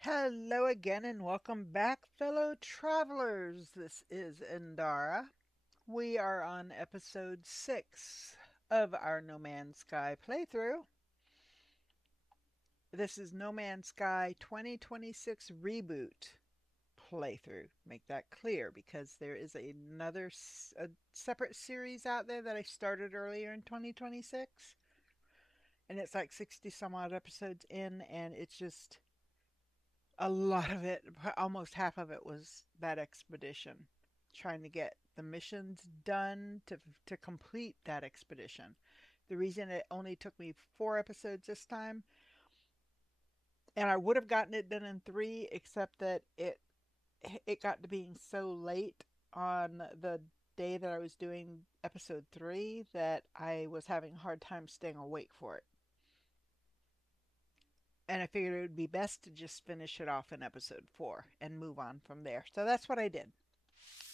Hello again and welcome back, fellow travelers. This is Indara. We are on episode 6 of our No Man's Sky playthrough. This is No Man's Sky 2026 Reboot playthrough. Make that clear because there is a separate series out there that I started earlier in 2026, and it's like 60 some odd episodes in, and it's just a lot of it, almost half of it, was that expedition, trying to get the missions done to complete that expedition. The reason it only took me 4 episodes this time, and I would have gotten it done in 3, except that it got to being so late on the day that I was doing episode 3 that I was having a hard time staying awake for it. And I figured it would be best to just finish it off in episode 4 and move on from there. So that's what I did.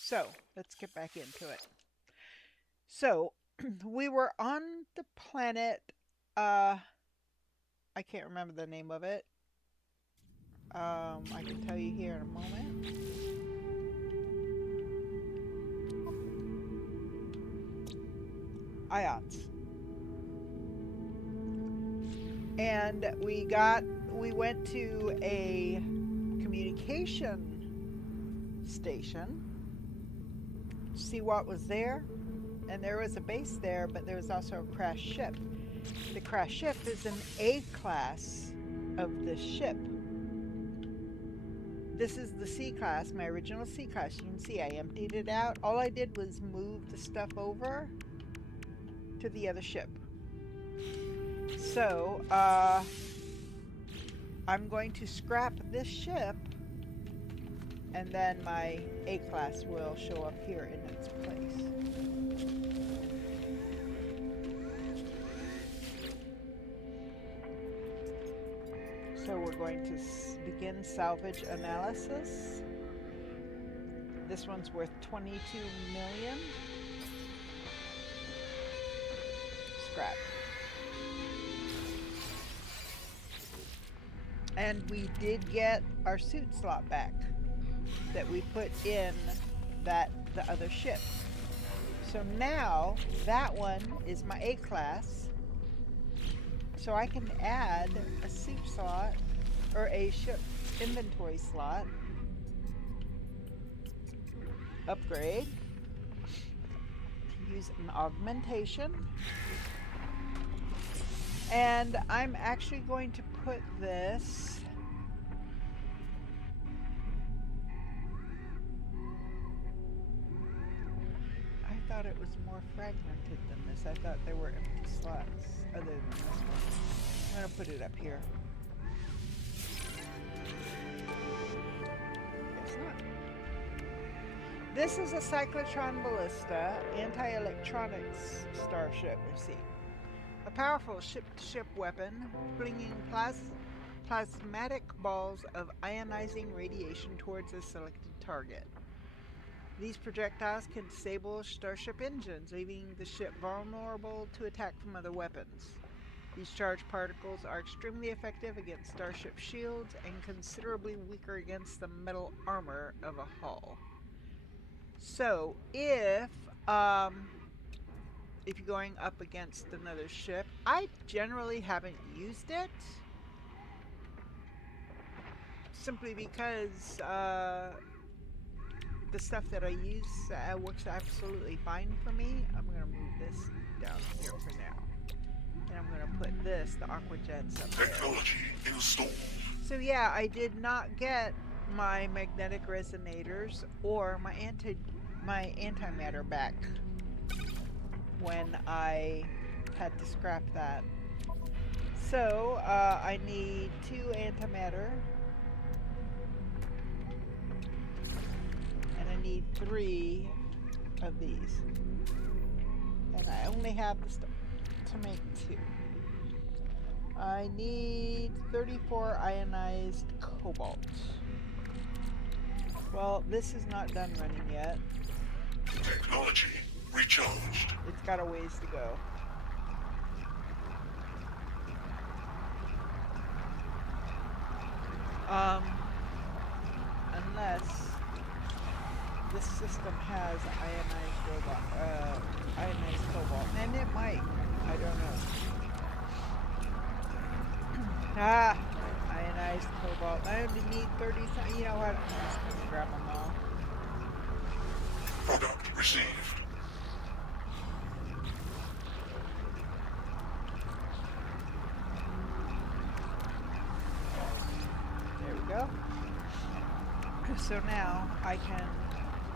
So let's get back into it. So we were on the planet. Uh, I can't remember the name of it. I can tell you here in a moment. Ions. And we went to a communication station to see what was there. And there was a base there, but there was also a crashed ship. The crashed ship is an A class of the ship. This is the C class, my original C class. You can see I emptied it out. All I did was move the stuff over to the other ship. So, I'm going to scrap this ship, and then my A class will show up here in its place. So we're going to begin salvage analysis. This one's worth 22 million. Scrap. And we did get our suit slot back that we put in the other ship. So now that one is my A class. So I can add a suit slot or a ship inventory slot. Upgrade. Use an augmentation. And I'm actually going to put this I thought it was more fragmented than this. I thought there were empty slots other than this one. I'm going to put it up here. Guess not. This is a cyclotron ballista anti-electronics starship. Let's see. A powerful ship-to-ship weapon, flinging plasmatic balls of ionizing radiation towards a selected target. These projectiles can disable starship engines, leaving the ship vulnerable to attack from other weapons. These charged particles are extremely effective against starship shields and considerably weaker against the metal armor of a hull. So if you're going up against another ship, I generally haven't used it, simply because the stuff that I use works absolutely fine for me. I'm going to move this down here for now. And I'm going to put this, the aqua jets, up there. Technology installed. So yeah, I did not get my magnetic resonators or my antimatter back when I had to scrap that. So I need 2 antimatter. And I need 3 of these. And I only have the stuff to make 2. I need 34 ionized cobalt. Well, this is not done running yet. Technology recharged. It's got a ways to go. Um, unless this system has ionized cobalt, and it might. I don't know. Ah, ionized cobalt. I only need 30. You know what? I'm just gonna grab them all. Product received. There we go. So now I can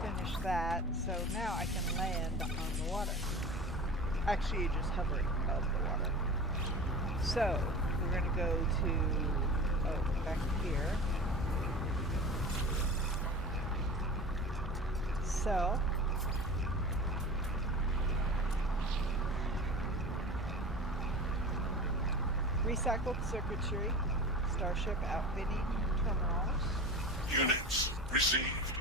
finish that. So now I can land on the water. Actually, just hovering above the water. So we're gonna go to back here. So recycled circuitry, Starship outfitting terminals. Units received.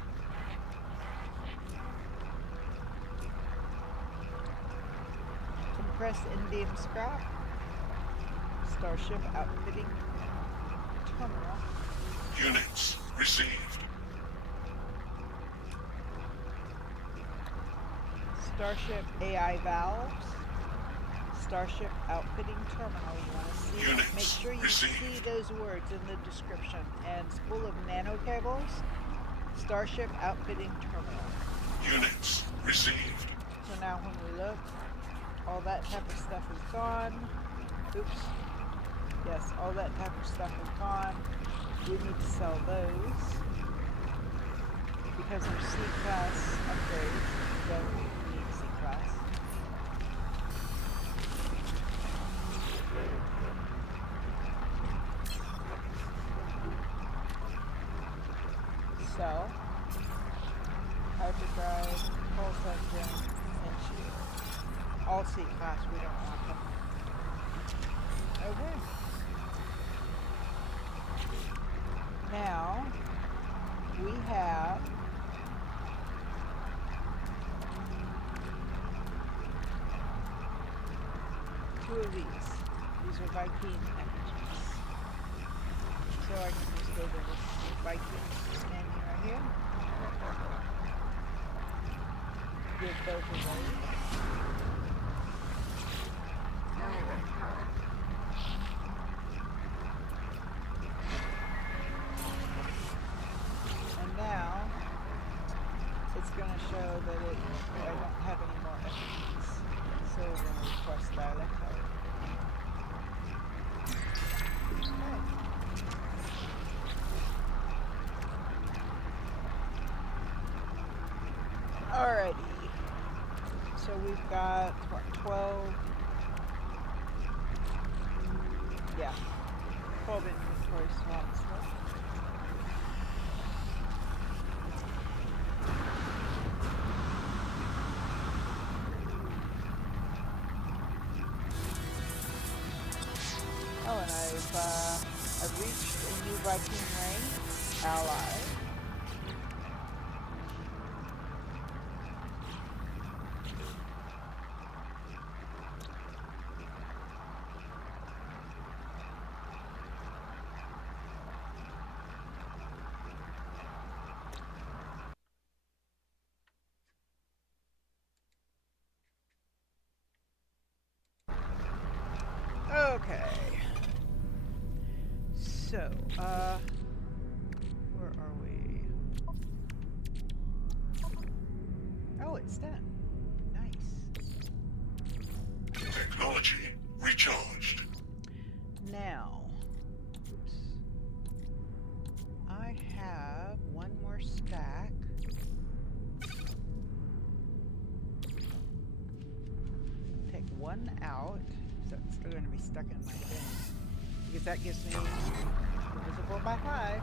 Compressed indium scrap, Starship outfitting terminal. Units received. Starship AI valves, Starship outfitting terminal. You want to see? Units Make sure you received. see those words in the description. And spool of nano cables, Starship outfitting terminal. Units received. So now when we look, all that type of stuff is gone. Oops. Yes, all that type of stuff is gone. We need to sell those because they're C-class upgrades. We don't need C-class. Sell. Hyperdrive, pulse engine, and shield. All C-class, we don't want them. Okay. Now, we have two of these. These are Viking effigies. So I can just go to this Viking standing right here. Give both of those. And now it's going to show that I don't have any more effigies. So we're going to request dialect code. Okay. Alrighty. So we've got, what, 12? Yeah. 12 inventory slots left. Oh, and I've reached a new Viking rank, ally. Okay. So, where are we? Oh, it's done. Nice. Technology recharged. Now, oops. I have one more stack. Take one out, so it's still going to be stuck in my thing. Because that gives me divisible by 5.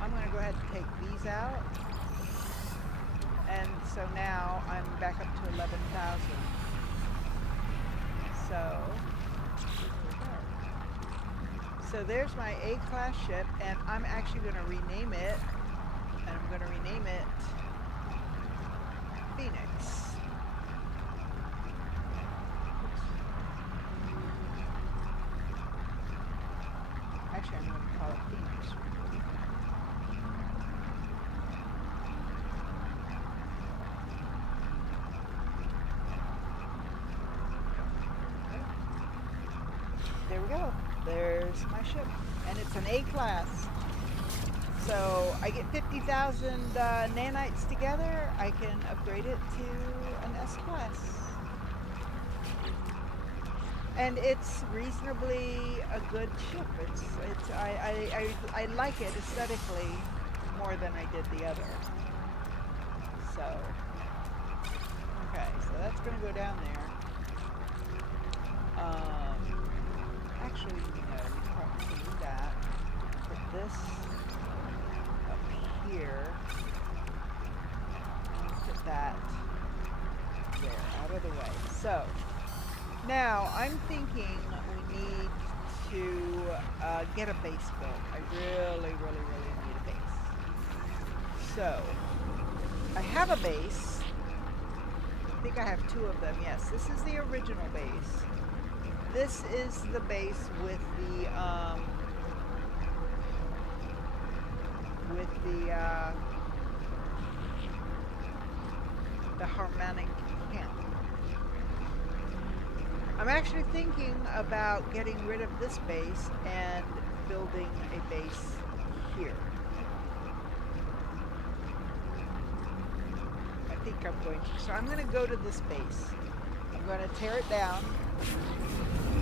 I'm going to go ahead and take these out. And so now I'm back up to 11,000. So, so there's my A-class ship, and I'm actually going to rename it, and I'm going to rename it Phoenix. Actually, I'm going to call it Phoenix Reboot. There we go. There's my ship. And it's an A class. So I get 50,000 nanites together. I can upgrade it to an S class. And it's reasonably a good ship. I like it aesthetically more than I did the other. So, okay, so that's going to go down there. Actually, no, we probably can do that. Put this up here. And put that there, out of the way. So, now I'm thinking we need to get a base built. I really need a base. So, I have a base. I think I have 2 of them. Yes, this is the original base. This is the base with the harmonic camp. I'm actually thinking about getting rid of this base and building a base here. I think I'm going to. So I'm going to go to this base. I'm going to tear it down.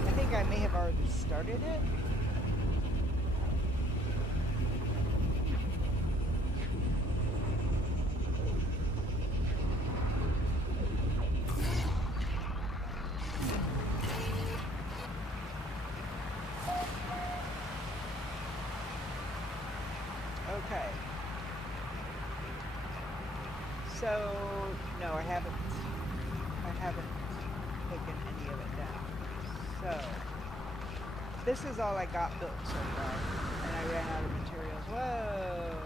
I think I may have already started it. Okay. So, no, I haven't taken any of it down. So, this is all I got built so far, and I ran out of materials. Whoa!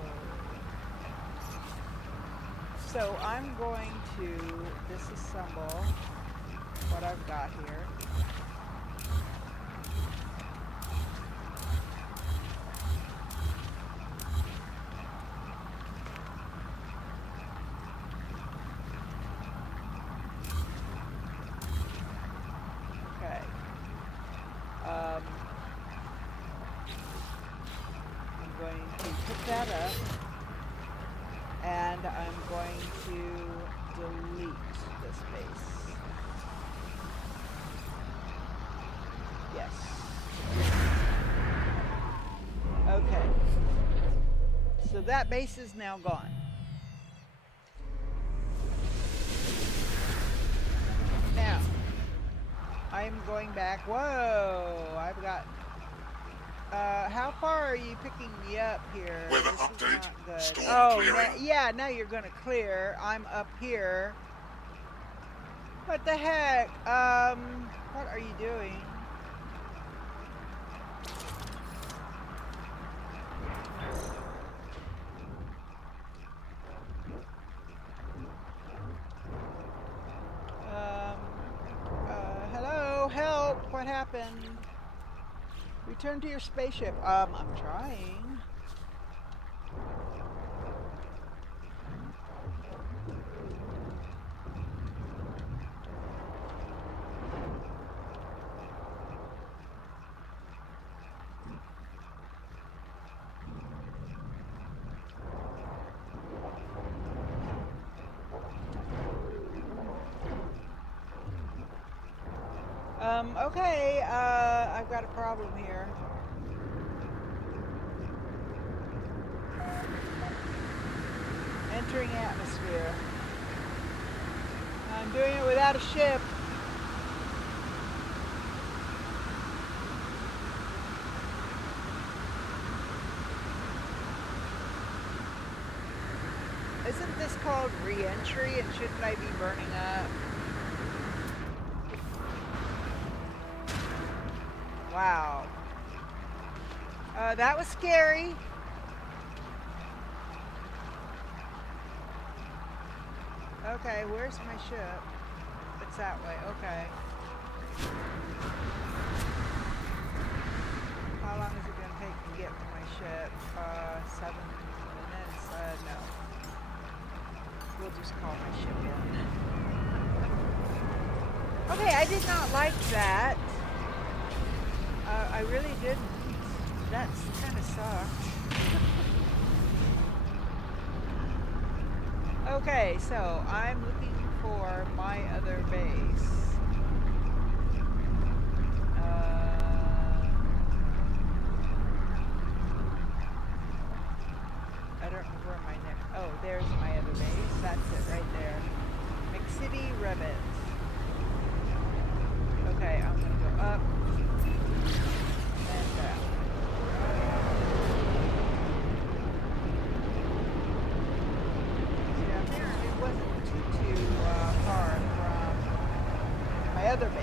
So I'm going to disassemble what I've got here. I'm going to pick that up, and I'm going to delete this base. Yes. Okay. So that base is now gone. Now, I'm going back. Whoa! I've got... how far are you picking me up here? Weather This update. is not good. Storm Oh, clearing. yeah, now you're gonna clear. I'm up here. What the heck? What are you doing? Hello? Help! What happened? Return to your spaceship. I'm trying. Okay, I've got a problem here. Entering atmosphere. I'm doing it without a ship. Isn't this called re-entry, and shouldn't I be burning up? Wow. That was scary. Okay, where's my ship? It's that way, okay. How long is it going to take to did not like that. I really didn't. That's kind of sucked. Okay, so I'm looking for my other base. I don't know where my next... Oh, there's my other base. That's it right there. McCity Reboot. Okay, I'm going to go up and down. See, apparently it wasn't too far from my other base.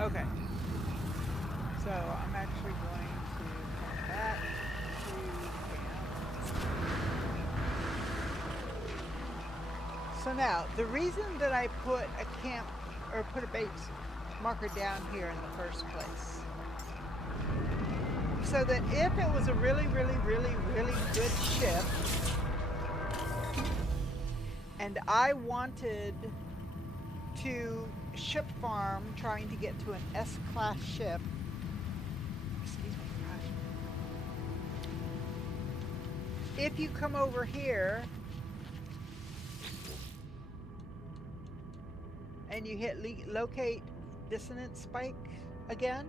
Okay, so I'm actually going to come back to camp. So now, the reason that I put a camp, or put a base marker down here in the first place, so that if it was a really, really, really, really good ship, and I wanted to ship farm trying to get to an S-class ship. Excuse me. If you come over here and you hit locate dissonance spike again,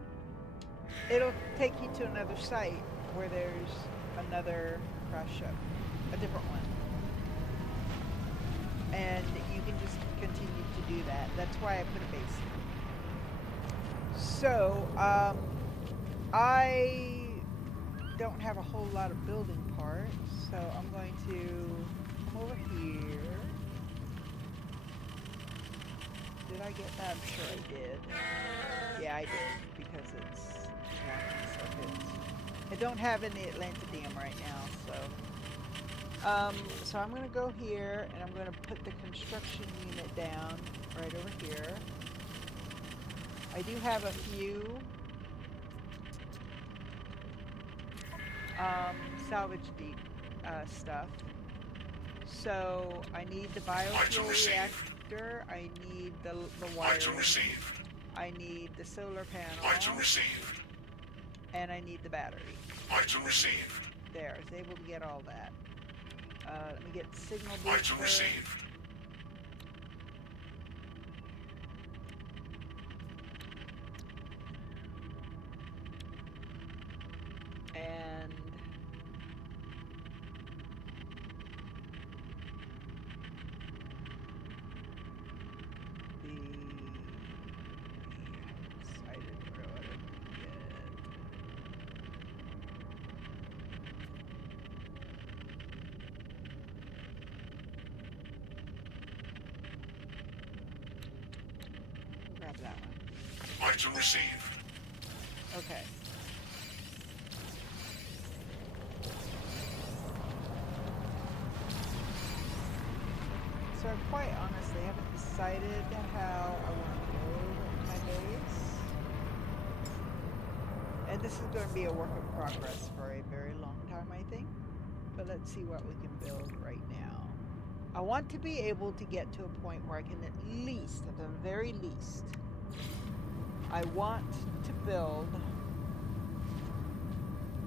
it'll take you to another site where there's another crash ship, a different one. And you can just continue to do that. That's why I put a base in. So, I don't have a whole lot of building parts, so I'm going to come over here. Did I get that? I'm sure I did. Yeah, I did, because it's... I don't have any Atlantidium right now, so... so I'm going to go here, and I'm going to put the construction unit down right over here. I do have a few salvage deep stuff. So I need the biofuel reactor, I need the wire, I need the solar panel, Item received. And I need the battery. Item received. There, I was able to get all that. Let me get signal booster. Item received. And I didn't realize grab that one. Item received. Okay. So I quite honestly haven't decided how I want to build my base. And this is going to be a work in progress for a very long time, I think. But let's see what we can build right now. I want to be able to get to a point where I can at least, at the very least, I want to build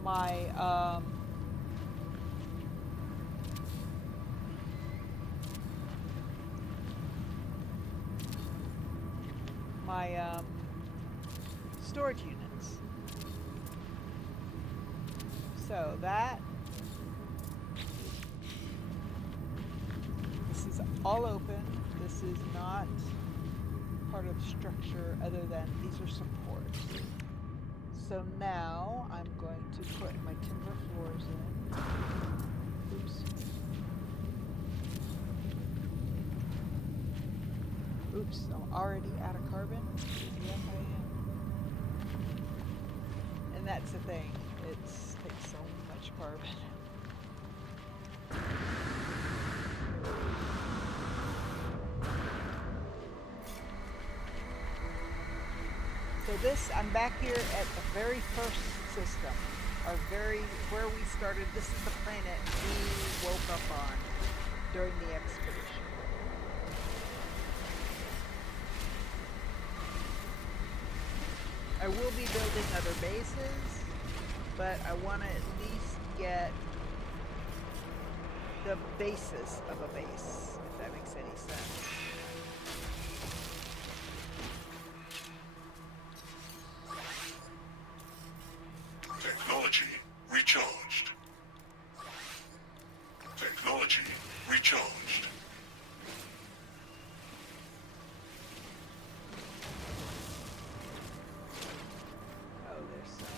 my storage units. So that, this is all open. This is not part of the structure other than these are supports. So now I'm going to put my timber floors in. Oops. Oops, I'm already out of carbon. Yes, I am. that's the thing. It takes so much carbon. So this, I'm back here at the very first system. Where we started, this is the planet we woke up on during the expedition. I will be building other bases, but I want to at least get the basis of a base, if that makes any sense. Technology recharged. Technology recharged. Oh, there's some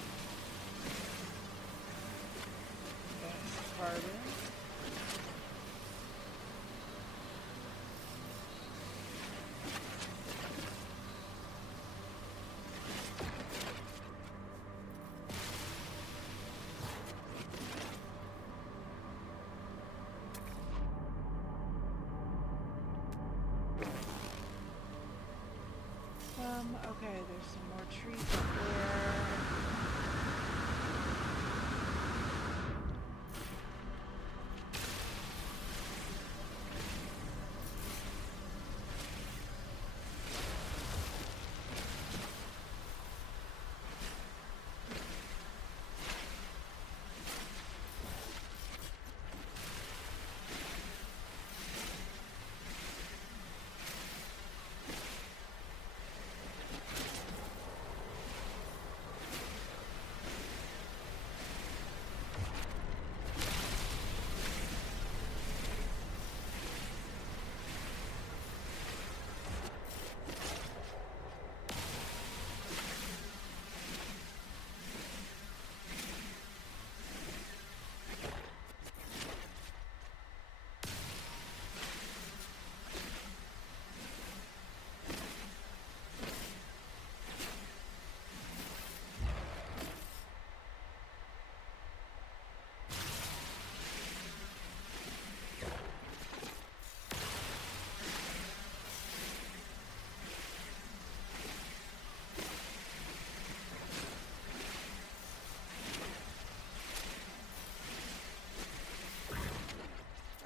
gas carbon. Okay, there's some more trees up there.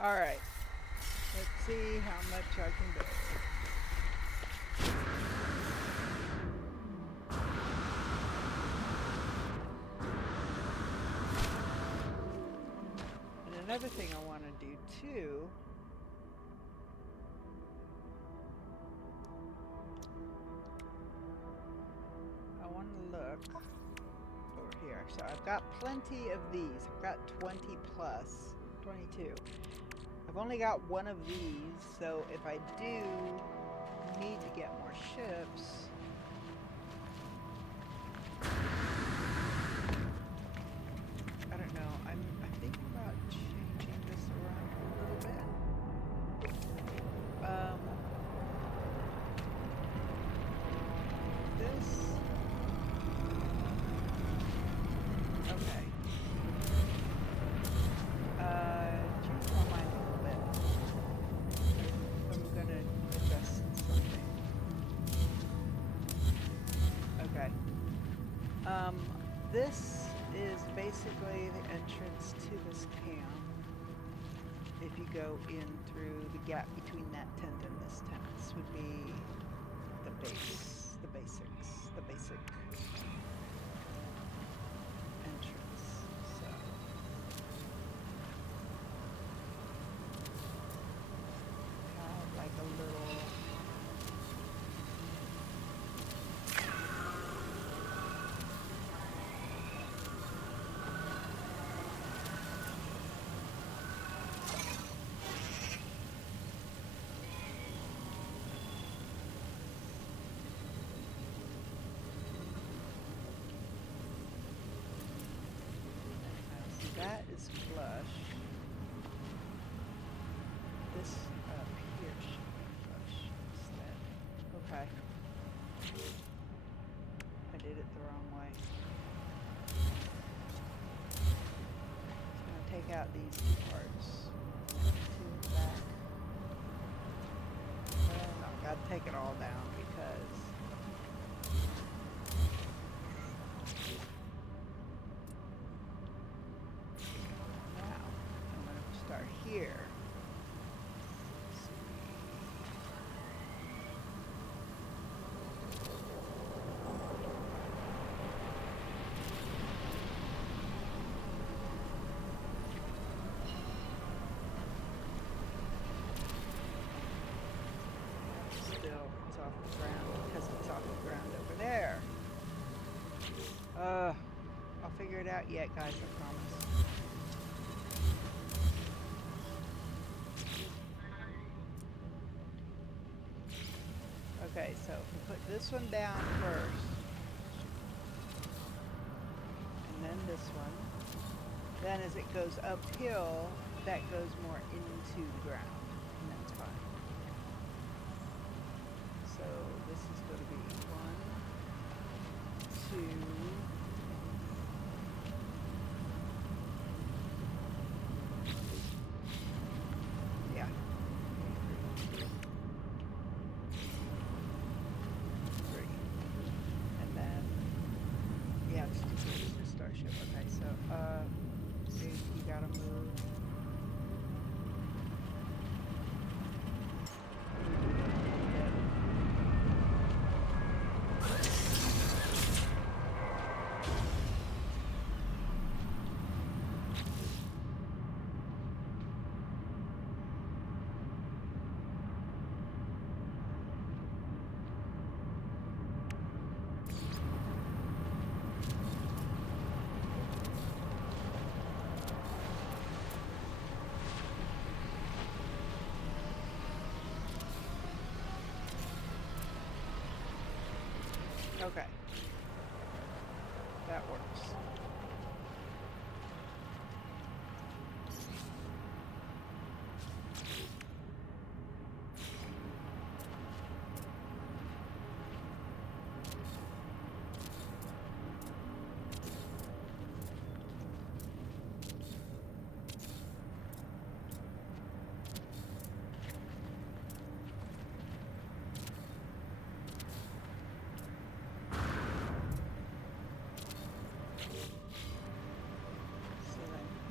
All right, let's see how much I can build. And another thing I want to do too, I want to look over here. So I've got plenty of these. I've got 20 plus, 22. I've only got one of these, so if I do need to get more ships, I don't know. I'm thinking about changing this around a little bit. This. Okay. Change my mind a little bit. I'm gonna adjust something. Okay. This is basically the entrance to this camp. If you go in through the gap between that tent and this tent, this would be the base, the basic entrance. So have like a little. That is flush. This up here should be flush instead. Okay. I did it the wrong way. take out these two parts. Two back. Well, no, gotta take it all down because now I'm gonna start here. It's off the ground because it's off the ground over there. I'll figure it out yet, guys, I promise. Okay, so if we put this one down first, and then this one, then as it goes uphill, that goes more into the ground, and that's fine. So this is going to be 1, 2, yeah, 3, and then yeah, it's just a starship. Okay, so dude, you gotta move. Okay. That works.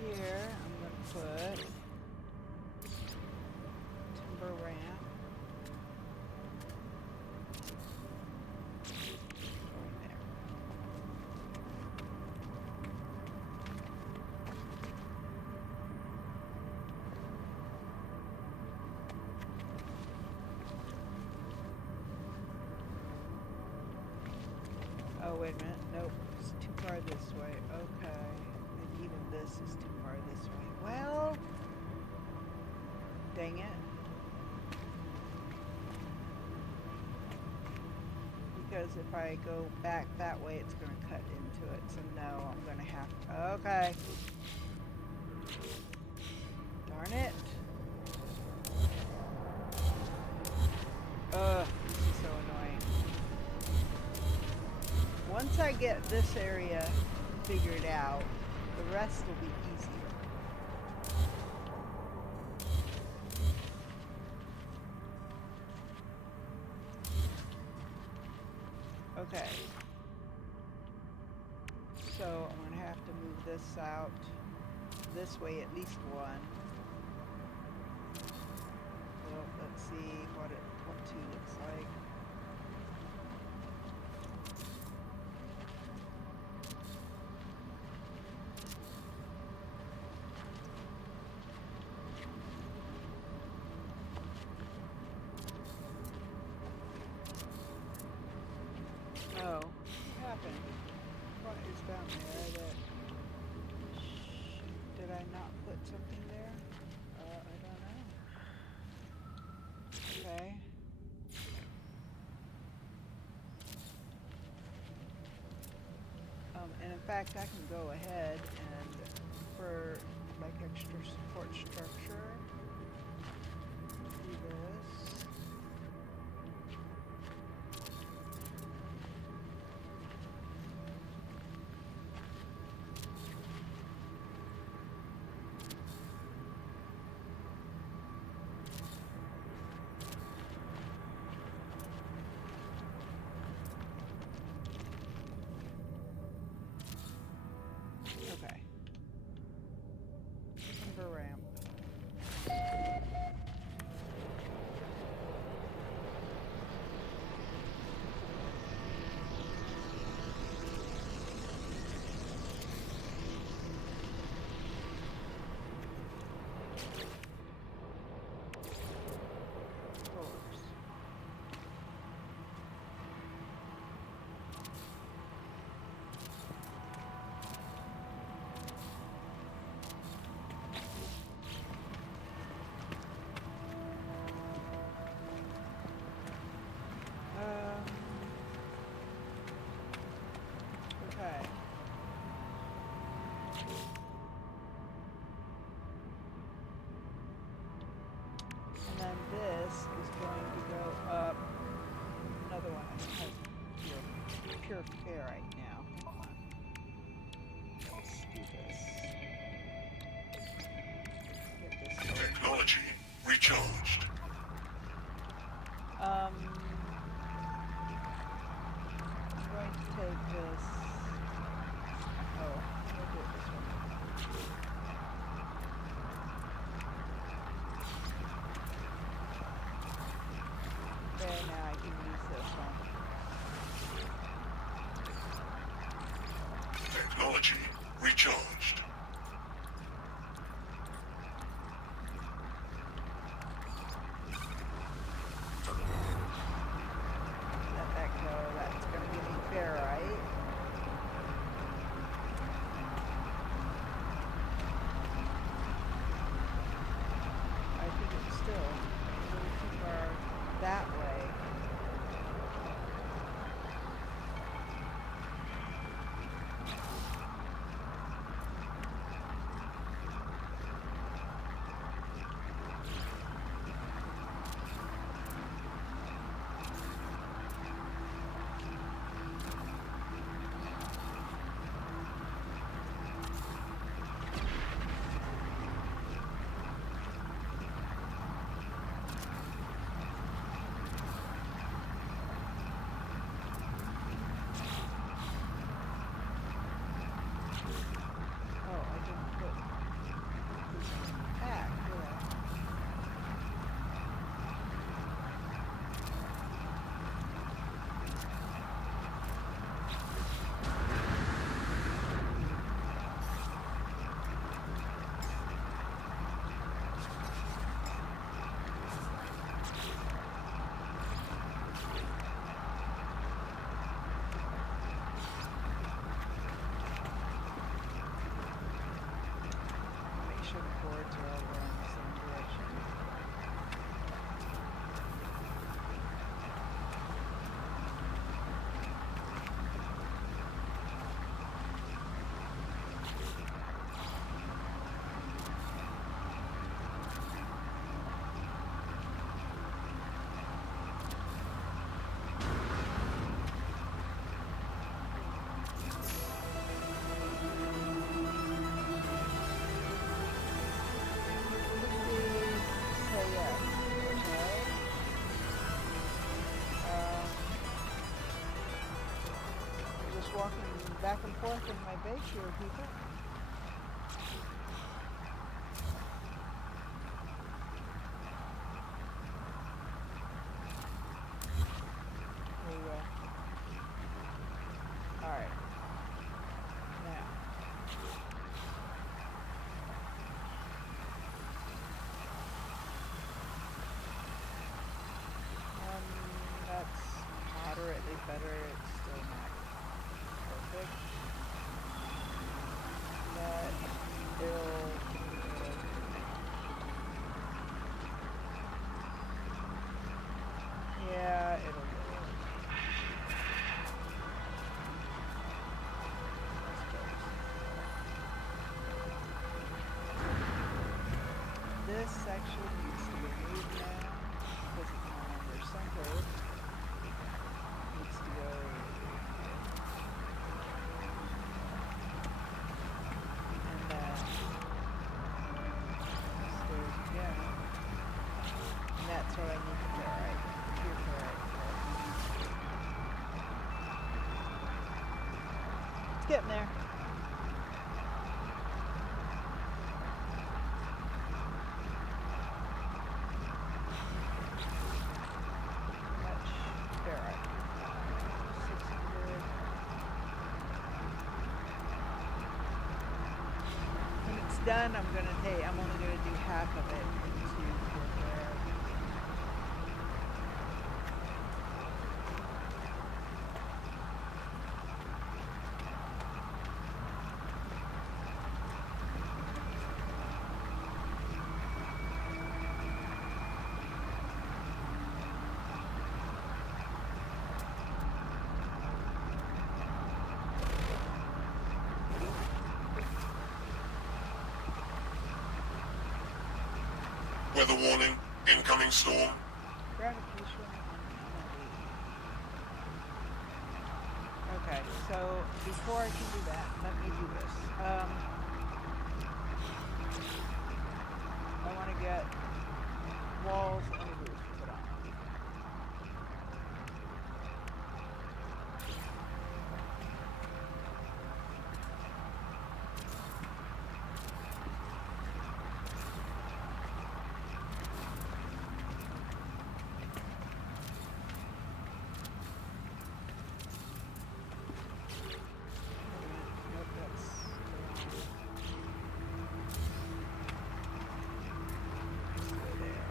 Here, I'm going to put timber ramp going there. Oh, wait a minute. Nope, it's too far this way. Okay. And even this is too far this way. Well, dang it. Because if I go back that way, it's going to cut into it. So no, I'm going to have to... Okay. Darn it. Ugh, this is so annoying. Once I get this area figured out, the rest will be easier. Okay. So I'm going to have to move this out this way at least one. Well, let's see what 2 looks like. Oh, what happened? What is down there that... Did I not put something there? I don't know. Okay. And in fact, I can go ahead and for like extra support structure, do this. And then this is going to go up. Another one has pure ferrite now. Hold on. Let's do this. Get this going. Technology recharged. I'm going to take this. Oh, I'm going to do it this way. Okay, now I can use this one. Technology recharged. Let that go. That's going to give me ferrite. I think it's still a little too far that way. Oh, I didn't put these in the pack, did I? Make sure the boards are all going in the same direction. So yeah, okay. I'm just walking back and forth in my base here, people. There you go. Alright. Now. That's moderately better. It's still not perfect. But yeah, it'll work. I suppose. This section needs to be moved now because it's no longer centered. Needs to go and then stairs again. And that's what I need the ferrite. Pure ferrite for. It's getting there. Much ferrite. 600. When it's done, I'm only gonna do half of it into pure ferrite. Weather warning. Incoming storm. Gravitational anomaly. Okay, so before I can do that, let me do this. I want to get walls and a roof put on. Nope, that's there.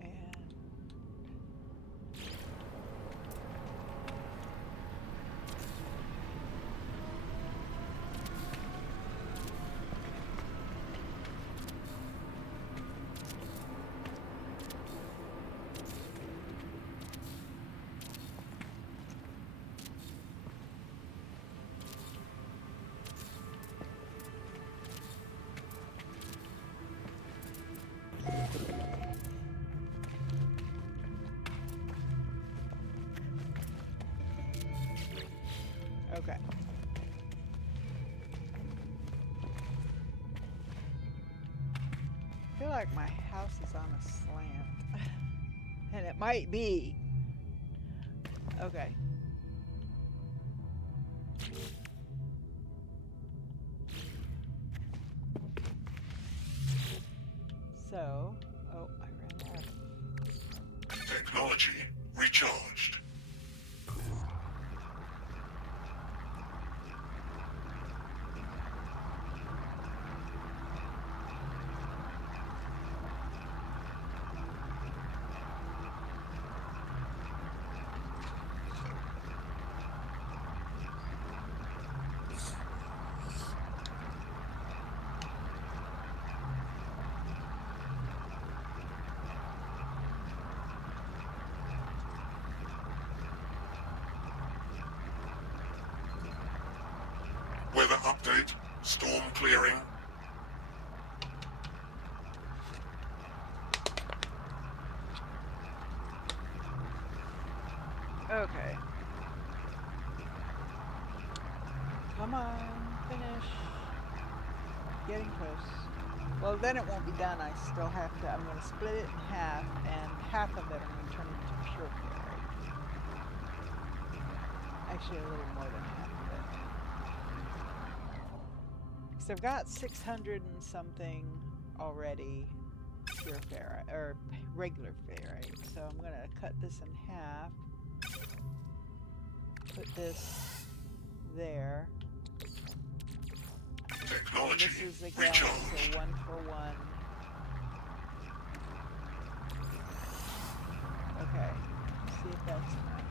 And okay. I feel like my house is on a slant. And it might be. Okay. So, oh, I ran out of. Technology recharged. Weather update. Storm clearing. Okay. Come on, finish. Getting close. Well, then it won't be done. I still have to. I'm going to split it in half, and half of it I'm going to turn into pure ferrite. Actually, a little more than half of it. Because I've got 600 and something already pure ferrite, or regular ferrite. So I'm going to cut this in half. Put this there. Technology And this is again recharged. so 1-for-1. Okay, see if that's enough.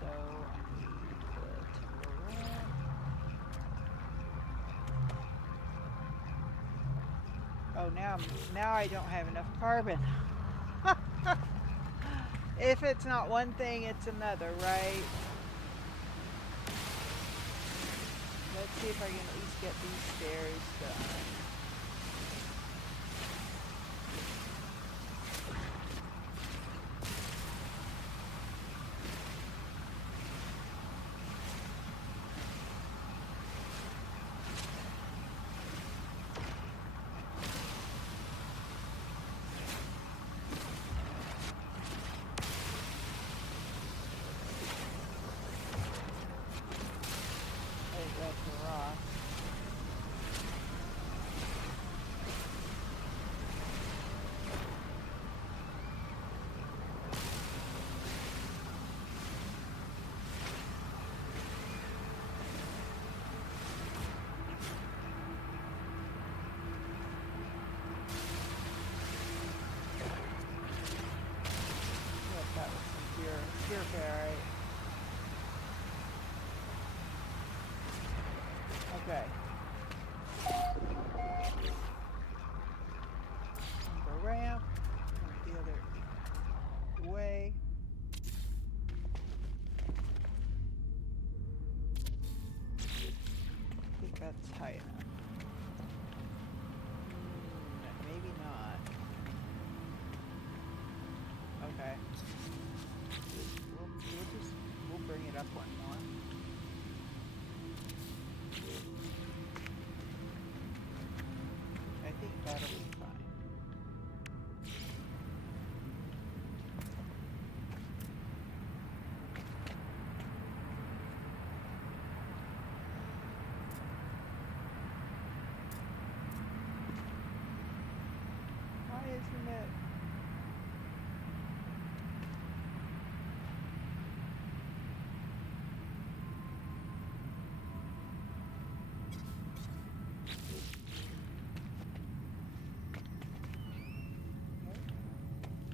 So I need the timber ramp. Oh, now I don't have enough carbon. If it's not one thing, it's another, right? Let's see if I can at least get these stairs done. I think that's a rock. Isn't it?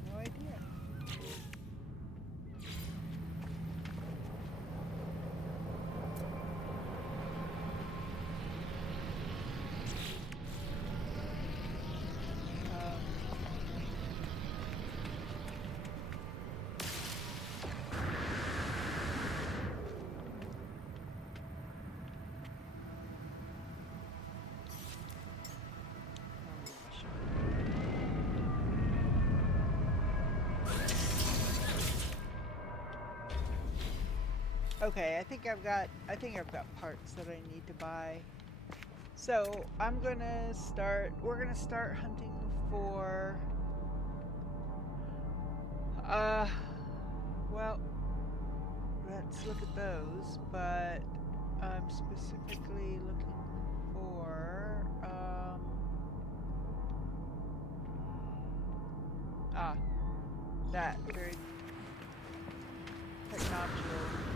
No idea. Okay, I think I've got parts that I need to buy. So we're gonna start hunting for, uh, well, let's look at those, but I'm specifically looking for, ah, that very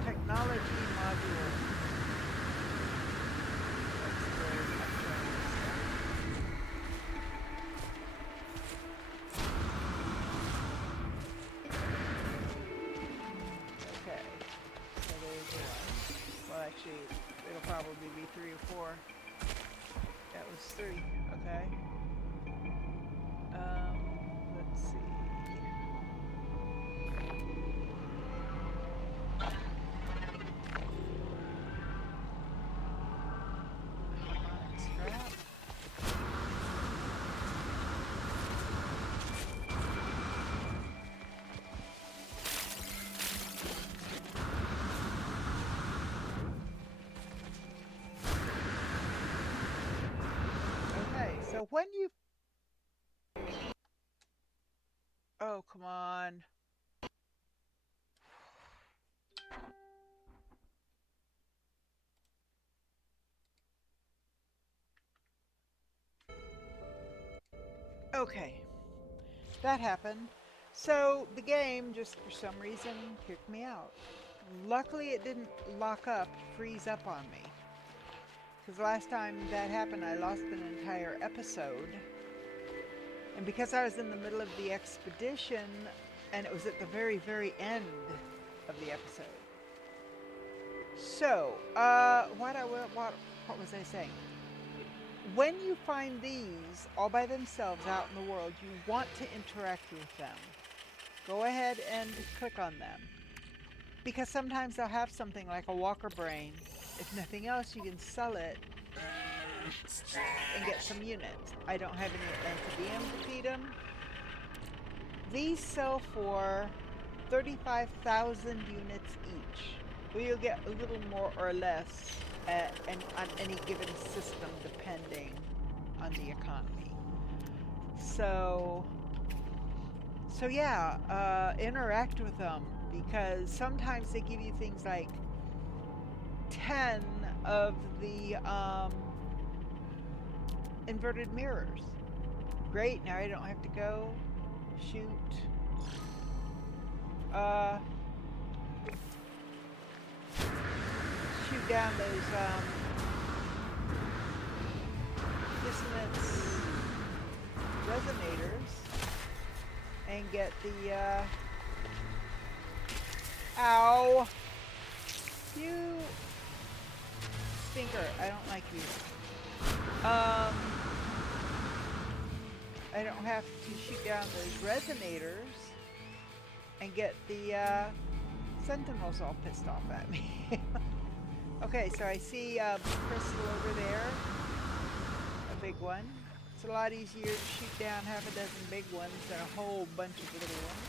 technology module. That's very much what okay, so there's one. Well, actually, it'll probably be 3 or 4. That was 3. Okay. Let's see. Harmonic scrap. Okay, so when you... Oh, come on. Okay, that happened. So the game, just for some reason, kicked me out. Luckily, it didn't lock up, freeze up on me. Because last time that happened, I lost an entire episode. And because I was in the middle of the expedition, and it was at the very, very end of the episode. So, what was I saying? When you find these all by themselves out in the world, you want to interact with them. Go ahead and click on them. Because sometimes they'll have something like a walker brain. If nothing else, you can sell it and get some units. I don't have any Antidium to feed them. These sell for 35,000 units each. Well, you'll get a little more or less on any given system depending on the economy. So yeah, interact with them because sometimes they give you things like 10 of the inverted mirrors. Great, now I don't have to go shoot shoot down those dissonance resonators and get the ow, you stinker, I don't like you. I don't have to shoot down those resonators and get the Sentinels all pissed off at me. Okay, so I see a crystal over there, a big one. It's a lot easier to shoot down half a dozen big ones than a whole bunch of little ones.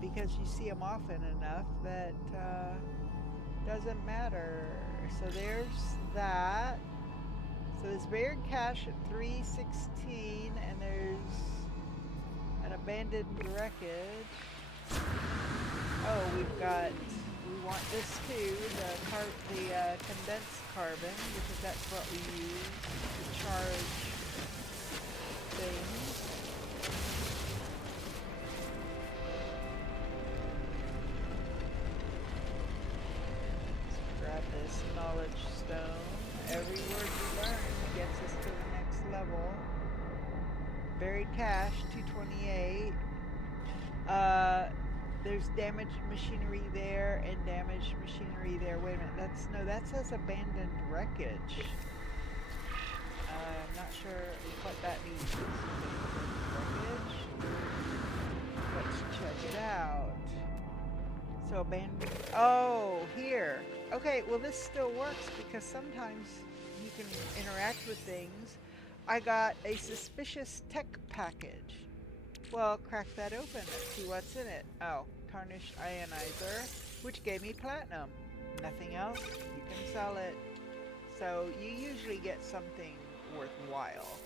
Because you see them often enough that doesn't matter. So there's that. So there's buried cache at 316, and there's an abandoned wreckage. Oh, we want this too, the condensed carbon, because that's what we use to charge things. Let's grab this knowledge stone. Every word you learn gets us to the next level. Buried cache, 228. There's damaged machinery there and damaged machinery there. Wait a minute, that says abandoned wreckage. I'm not sure what that means. Abandoned wreckage. Let's check it out. So abandoned, oh, here. Okay, well this still works because sometimes you can interact with things. I got a suspicious tech package. Well, crack that open. Let's see what's in it. Oh, tarnished ionizer, which gave me platinum. Nothing else, you can sell it. So you usually get something worthwhile.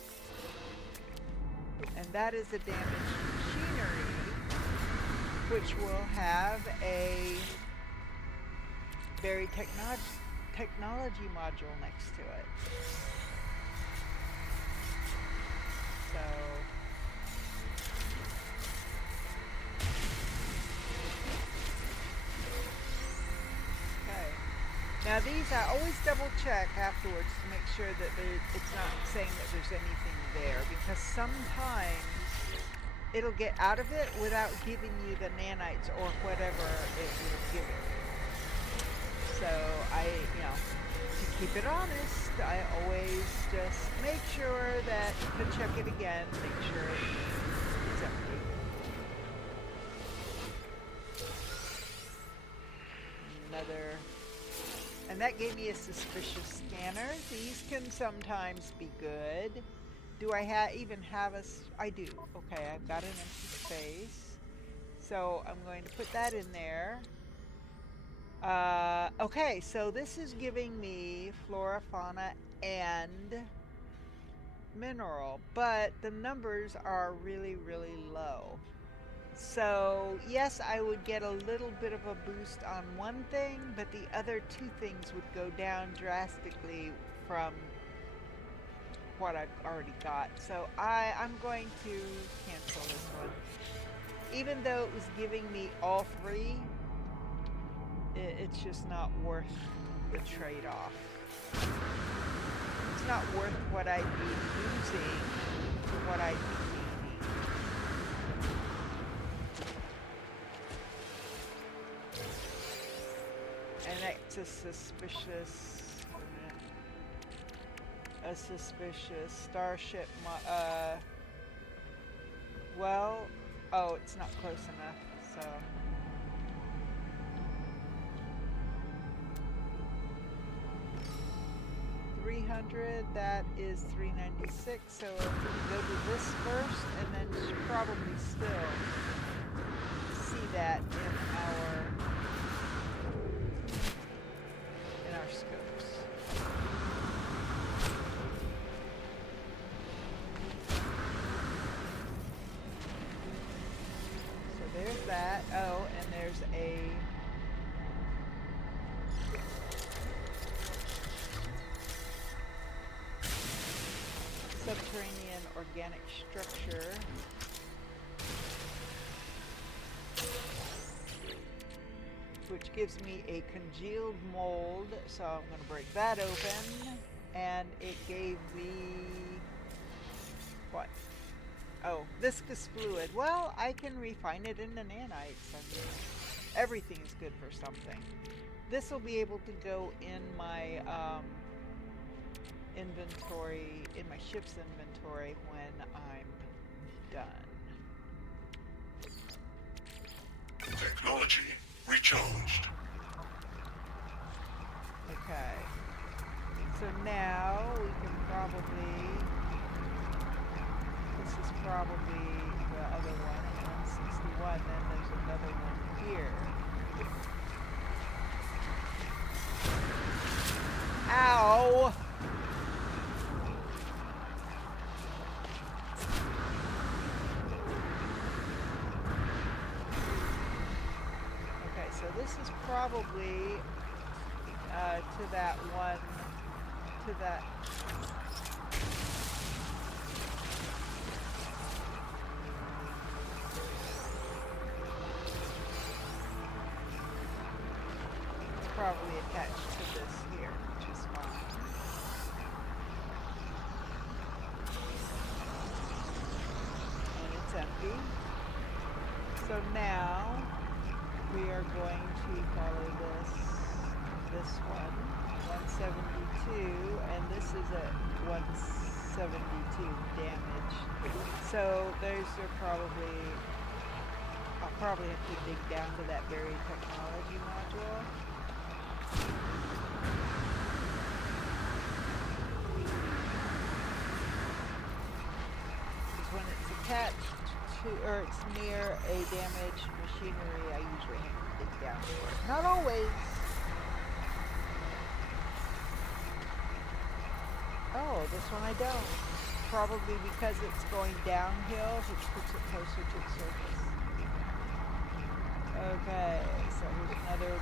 And that is a damaged machinery, which will have a buried technology module next to it. So now these, I always double check afterwards to make sure that it's not saying that there's anything there, because sometimes it'll get out of it without giving you the nanites or whatever it would have given you. So to keep it honest, I always just make sure that to check it again, make sure it's empty. Another. And that gave me a suspicious scanner. These can sometimes be good. Do I even have a... I do. Okay, I've got an empty space. So I'm going to put that in there. Okay, so this is giving me flora, fauna, and mineral. But the numbers are really, really low. So, yes, I would get a little bit of a boost on one thing, but the other two things would go down drastically from what I've already got. So I'm going to cancel this one. Even though it was giving me all three, it's just not worth the trade-off. It's not worth what I'd be losing for what I'd be gaining. And it's a suspicious starship, well, oh, it's not close enough, so. $300, that is $396, so if we go to this first, and then you should probably still see that in our scopes. So there's that. Oh, and there's a subterranean organic structure. Which gives me a congealed mold, so I'm going to break that open, and it gave me, what? Oh, viscous fluid. Well, I can refine it into nanites. I mean, everything is good for something. This will be able to go in my inventory, in my ship's inventory when I'm done. Technology recharged. Okay. So now we can probably... This is probably the other one at 161. Then there's another one here. Ow! So this is probably to that one, to that. attached to this here, which is fine. And it's empty. So now we are going to follow this one, 172, and this is at 172 damage. So there's your probably, I'll probably have to dig down to that buried technology module. Because when it's attached to, or it's near a damaged machinery, I usually have to dig down for it. Not always. Oh, this one I don't. Probably because it's going downhill, which puts it closer to the surface. Okay, so here's another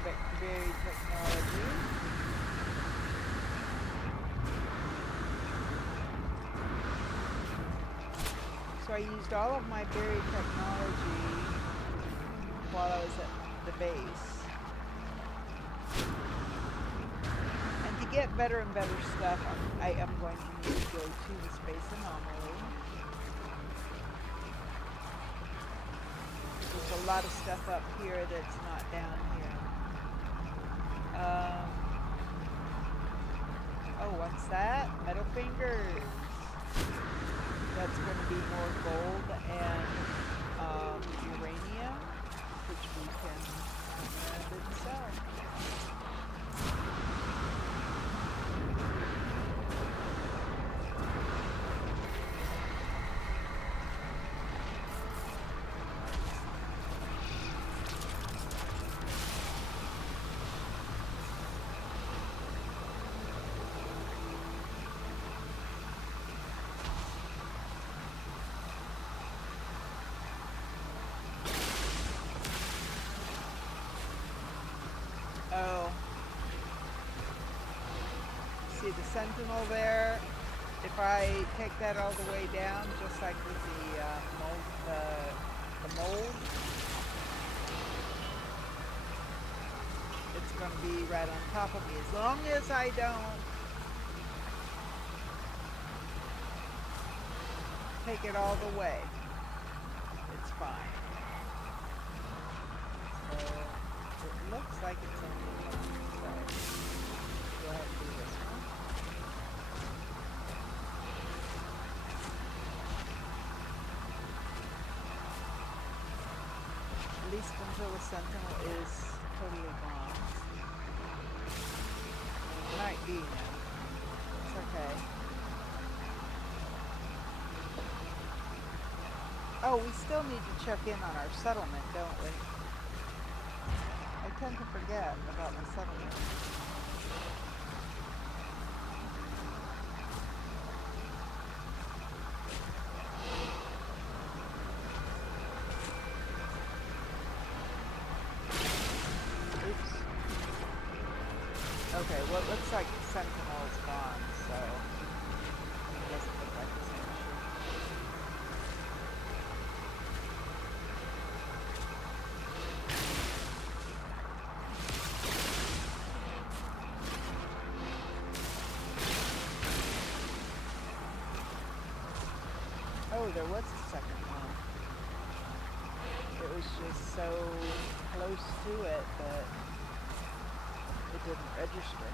buried technology. So I used all of my buried technology while I was at the base. And to get better and better stuff, I am going to need to go to the space anomaly. There's a lot of stuff up here that's not down here. Oh, what's that? Metal fingers. That's going to be more gold and uranium, which we can then sell. Oh. See the Sentinel there? If I take that all the way down, just like with the mold, it's going to be right on top of me. As long as I don't take it all the way, it's fine. So it looks like it's only one, so go ahead and do this one. At least until the Sentinel is totally gone. It might be now. It's okay. Oh, we still need to check in on our settlement, don't we? I tend to forget about my settlement. Oops. Okay, well it looks like the Sentinel is gone, so it doesn't look like it's an issue. Oh, there was a second one. It was just so close to it that it didn't register.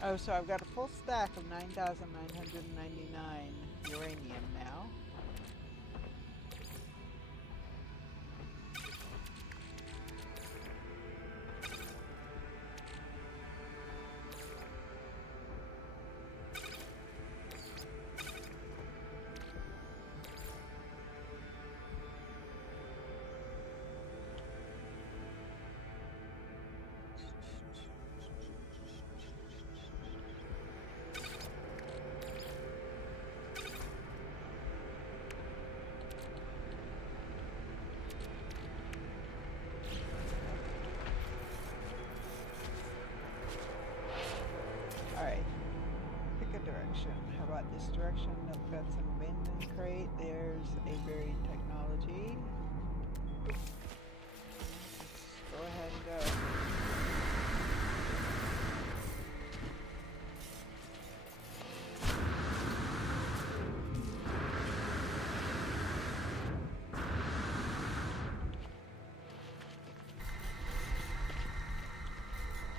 Oh, so I've got a full stack of 9,999 uranium now.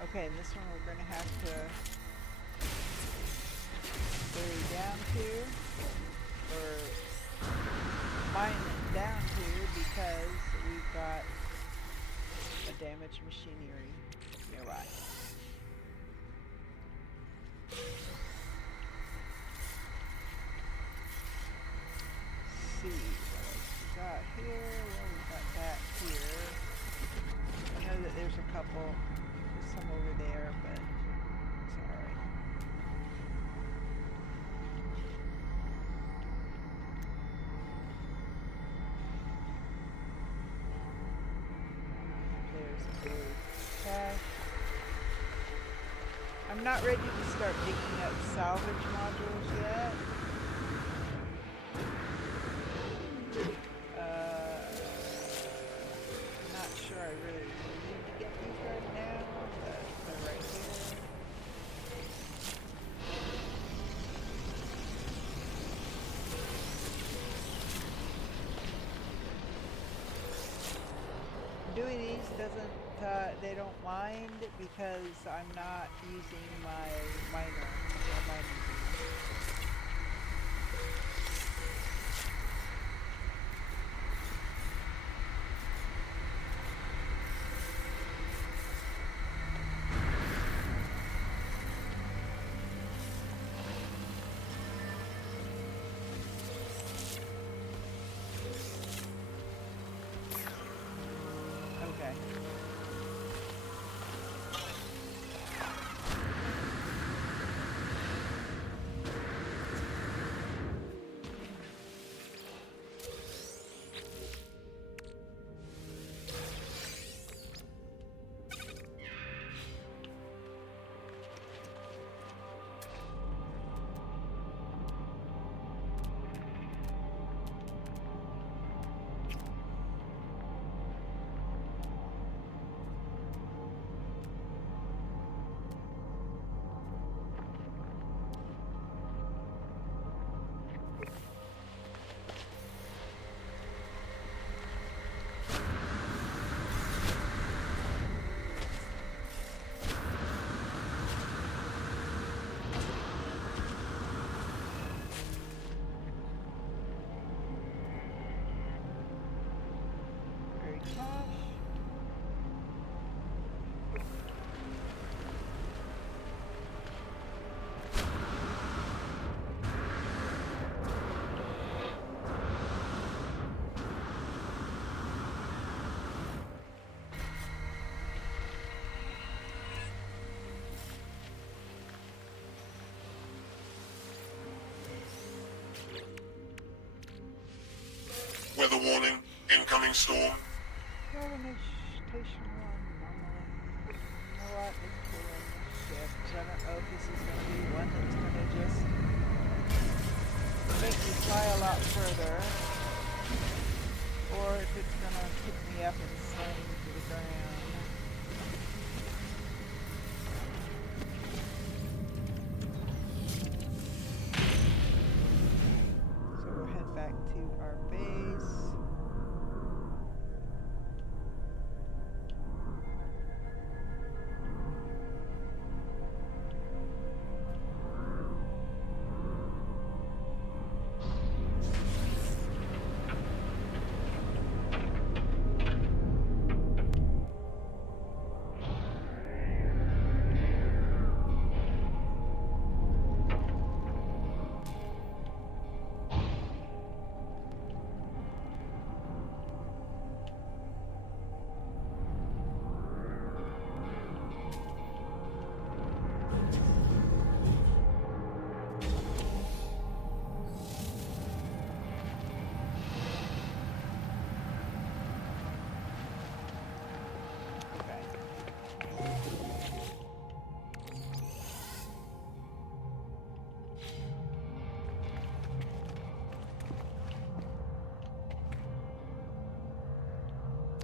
Okay, and this one we're going to have to bury down to, or mine it down to, because we've got a damaged machinery nearby. See what else we got here. Well, we got that here. I know that there's a couple, there's some over there, but it's alright. There's a big cache. I'm not ready to start digging up salvage modules yet. Not sure I really need to get these right now, but they're right here. Doing these doesn't, they don't mind because I'm not using my miner or mining tool. Okay. Very cash. Weather warning. Incoming storm. Station one normally. You know what? Let's pull in this ship. So I don't know if this is going to be one that's going to just make me fly a lot further, or if it's going to pick me up and slam me to the ground. So we'll head back to our base.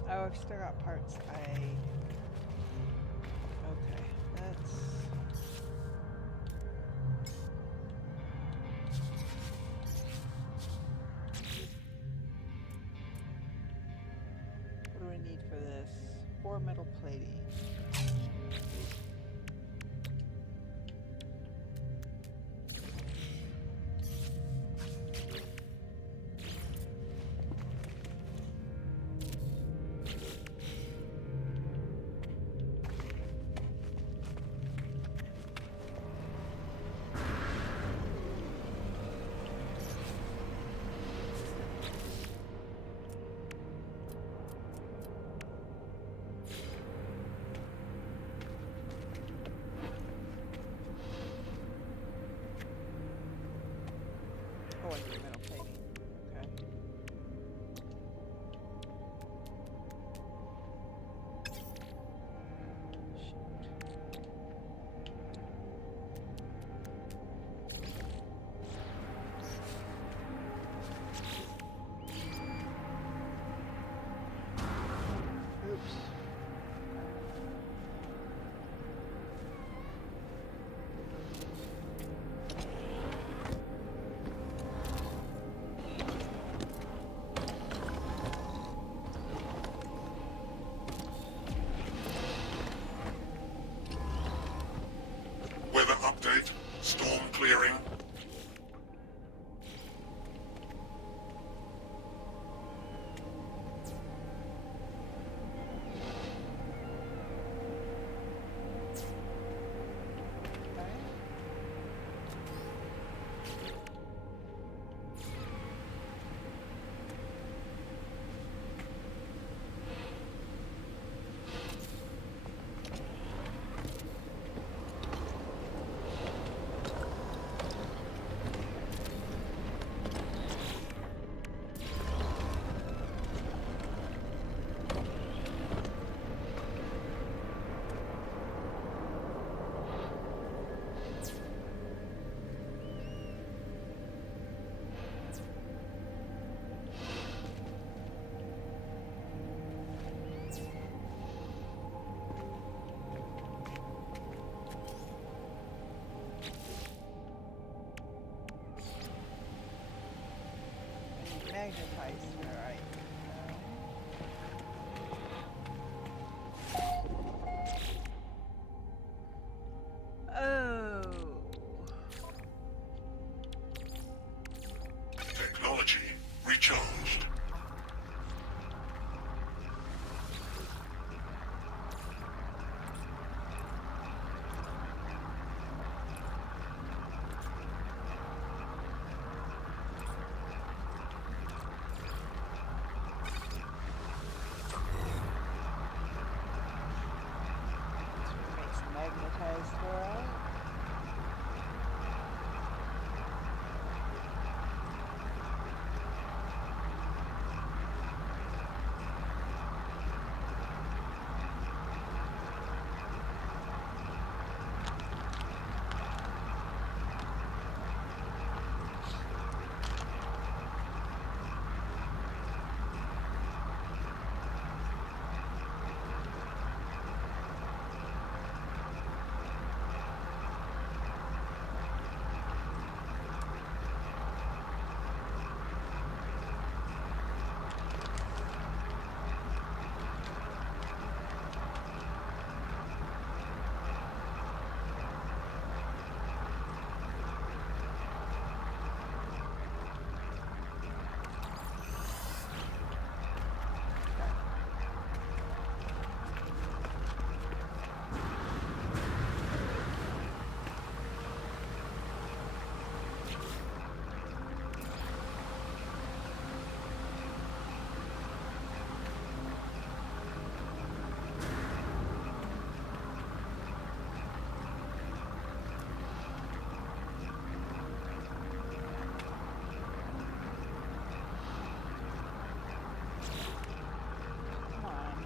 Oh, I've still got parts. Okay, that's... What do I need for this? 4 metal plating. magnetized ferrite. Oh. Technology recharged. Makes magnetized ferrite. Come on.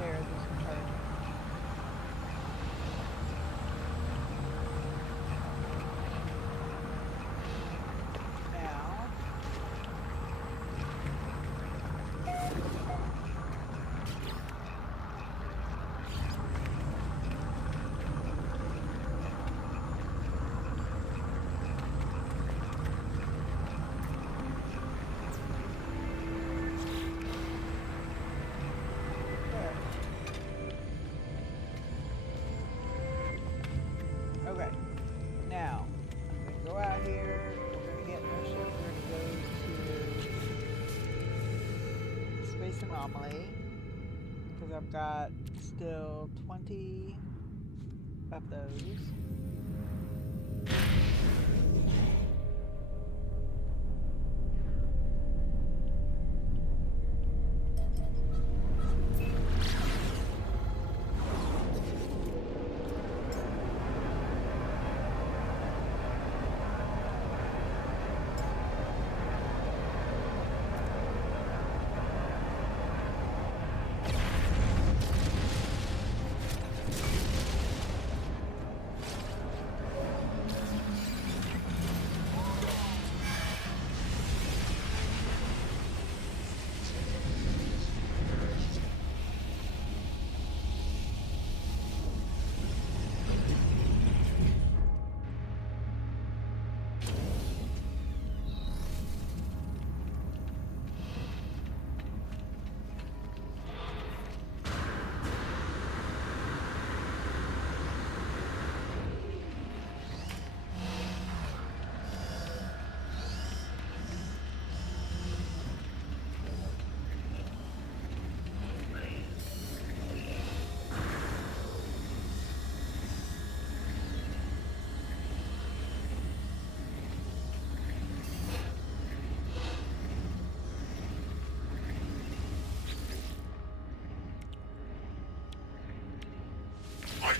There, there's some charge. Now, there. Okay. Now, I'm gonna go out here. We're gonna get in our ship. We're gonna go to Space Anomaly because I've got still 20 of those.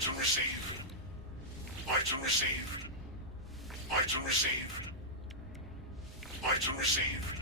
Item received. Item received. Item received. Item received.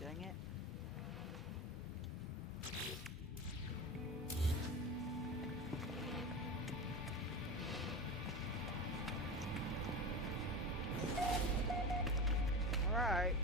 Dang it. All right.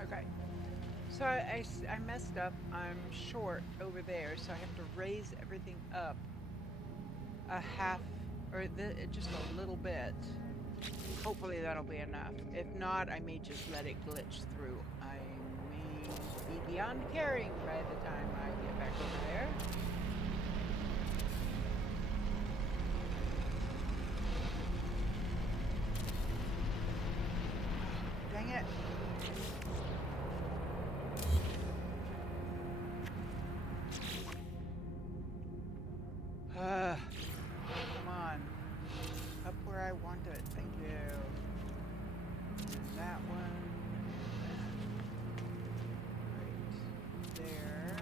Okay. So I messed up. I'm short over there, so I have to raise everything up a half or just a little bit. Hopefully that'll be enough. If not, I may just let it glitch through. I may be beyond carrying by the time I get back over there. Dang it. Come on. Up where I want it. Thank you. And that one. And that. Right there.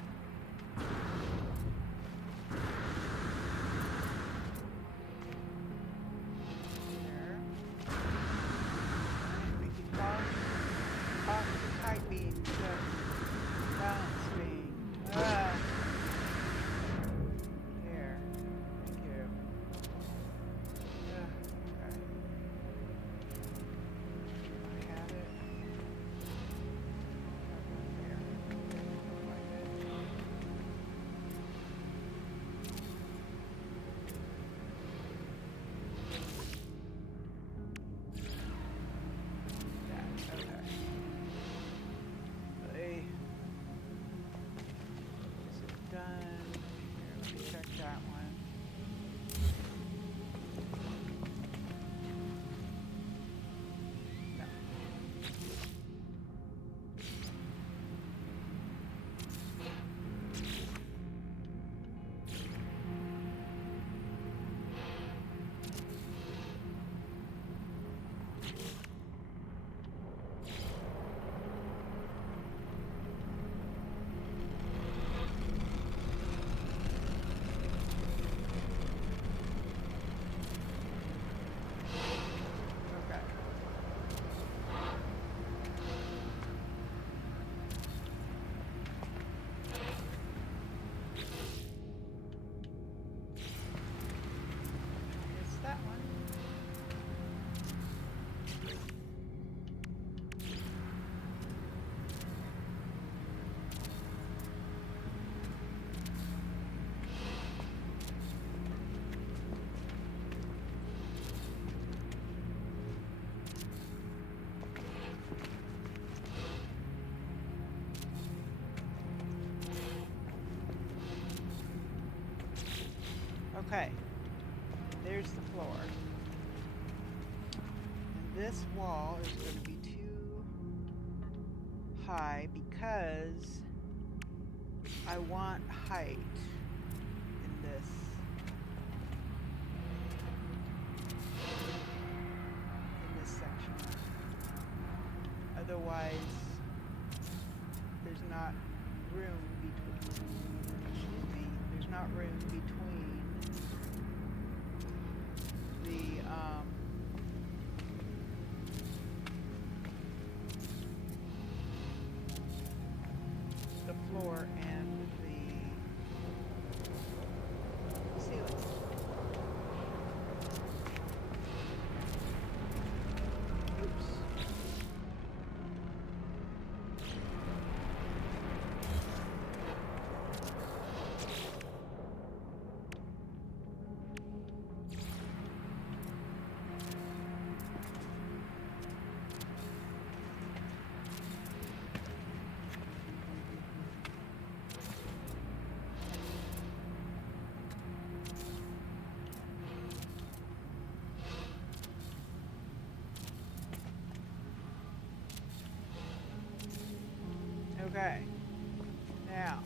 Okay, there's the floor. And this wall is going to be too high because I want height in this section. Otherwise, there's not room between, there's not room between the floor and the ceiling. Oops. Okay. Now.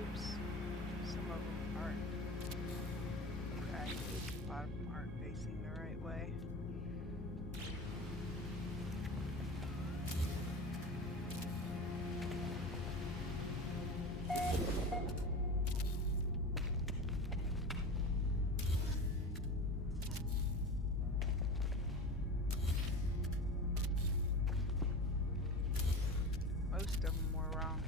Oops. Some of them aren't. Okay. A lot of them aren't facing the right way. Most of them were wrong.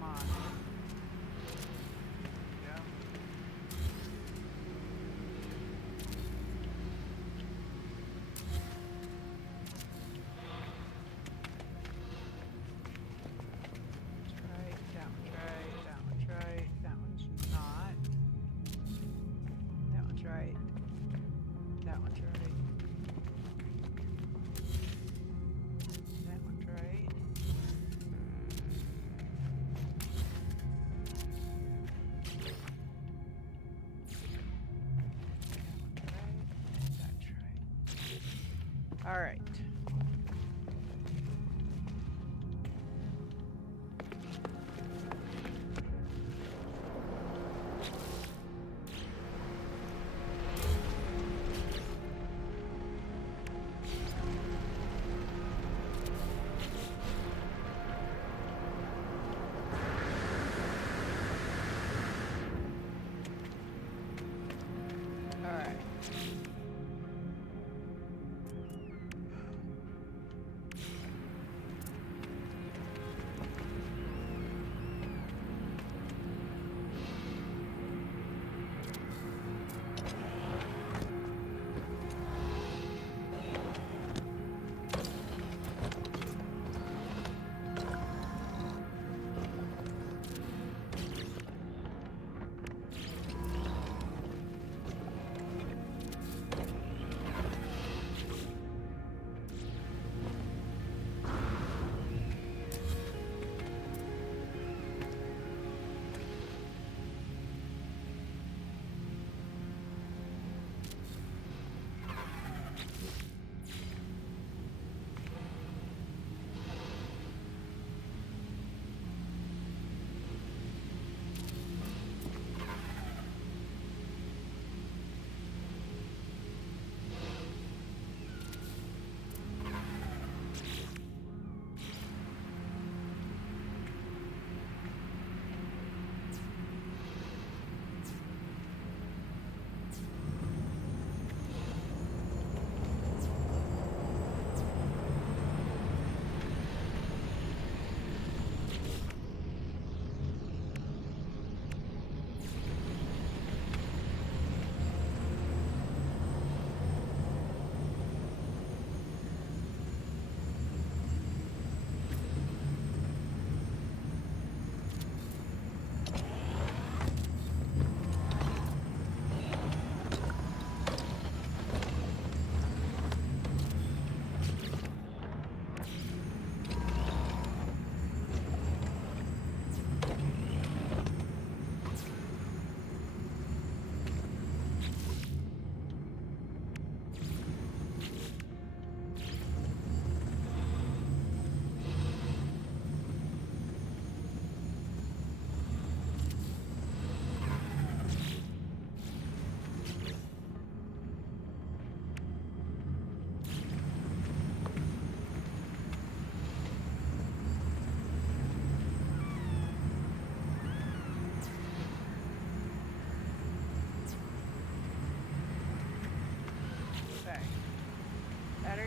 Come on. Yeah. Right, that one's right, that one's right, that one's not. That one's right. That one's right. That one's right. That's right. All right. All right.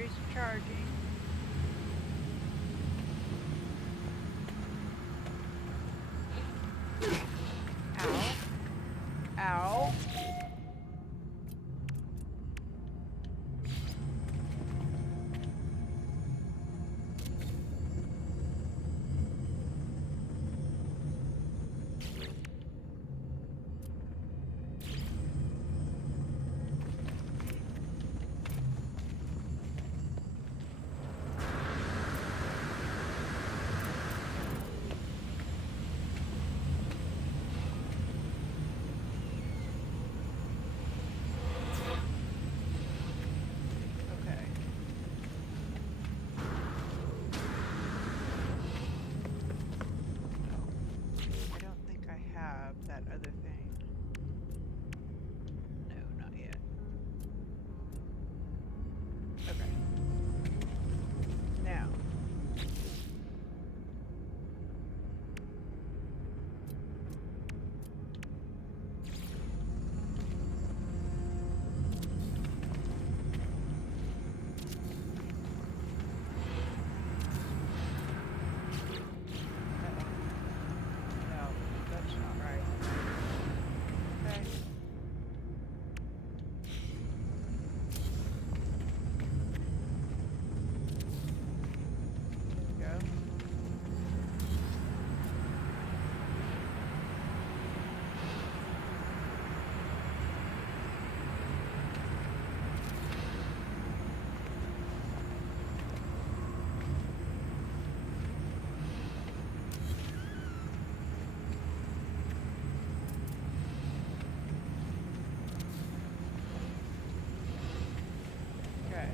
batteries are charging. Ow. Ow. Okay. I don't think I have that other thing. No, not yet. Okay. Now. Uh-oh. No, that's not right. Okay. There we go. Okay.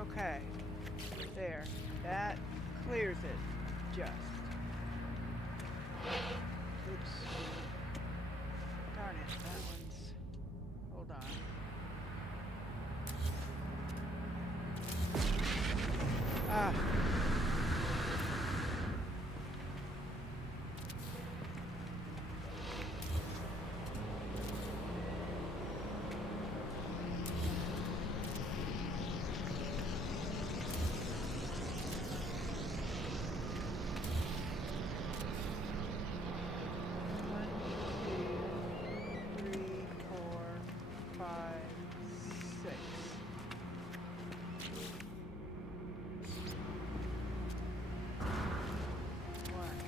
Okay. There. That clears it. Just. Oops. Darn it. That one's... Hold on. Ah. One, two, three, four, five, six. One,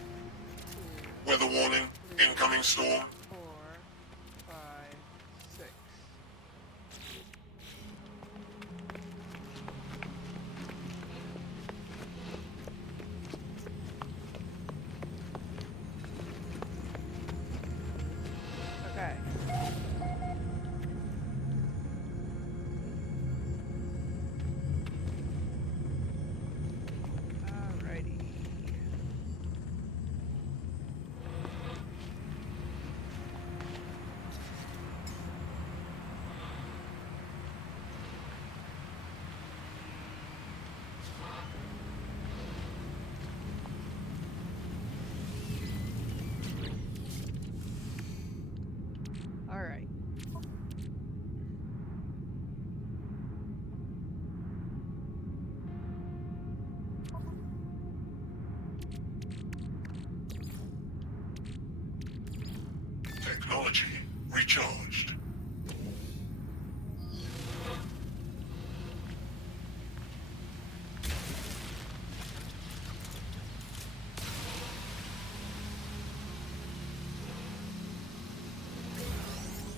two, Weather warning. three, Incoming storm. 4, 5, 6. Okay. Alrighty. recharged.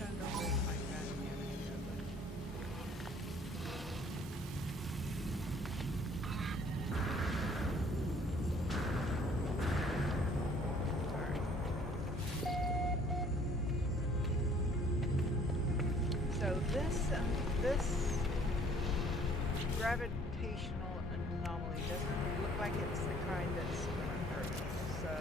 Don't know where's my gun here, but so this gravitational anomaly doesn't look like it's the kind that's going to hurt me. So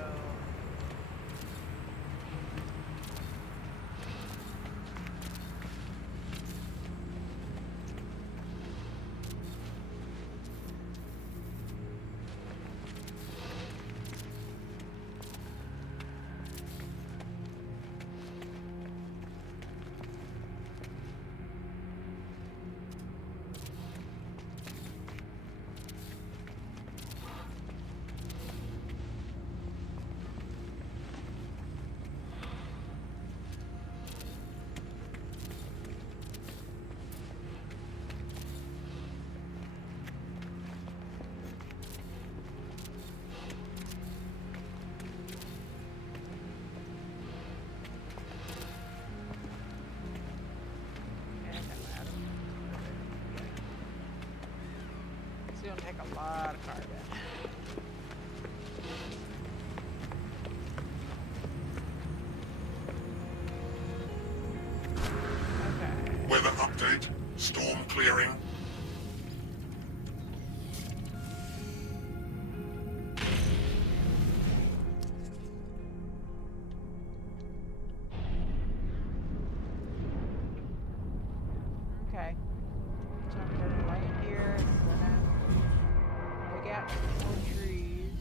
it's going to take a lot of carbon. Okay. Weather update. Storm clearing. Okay. So I'm gonna land here. I'm gonna dig out some more trees.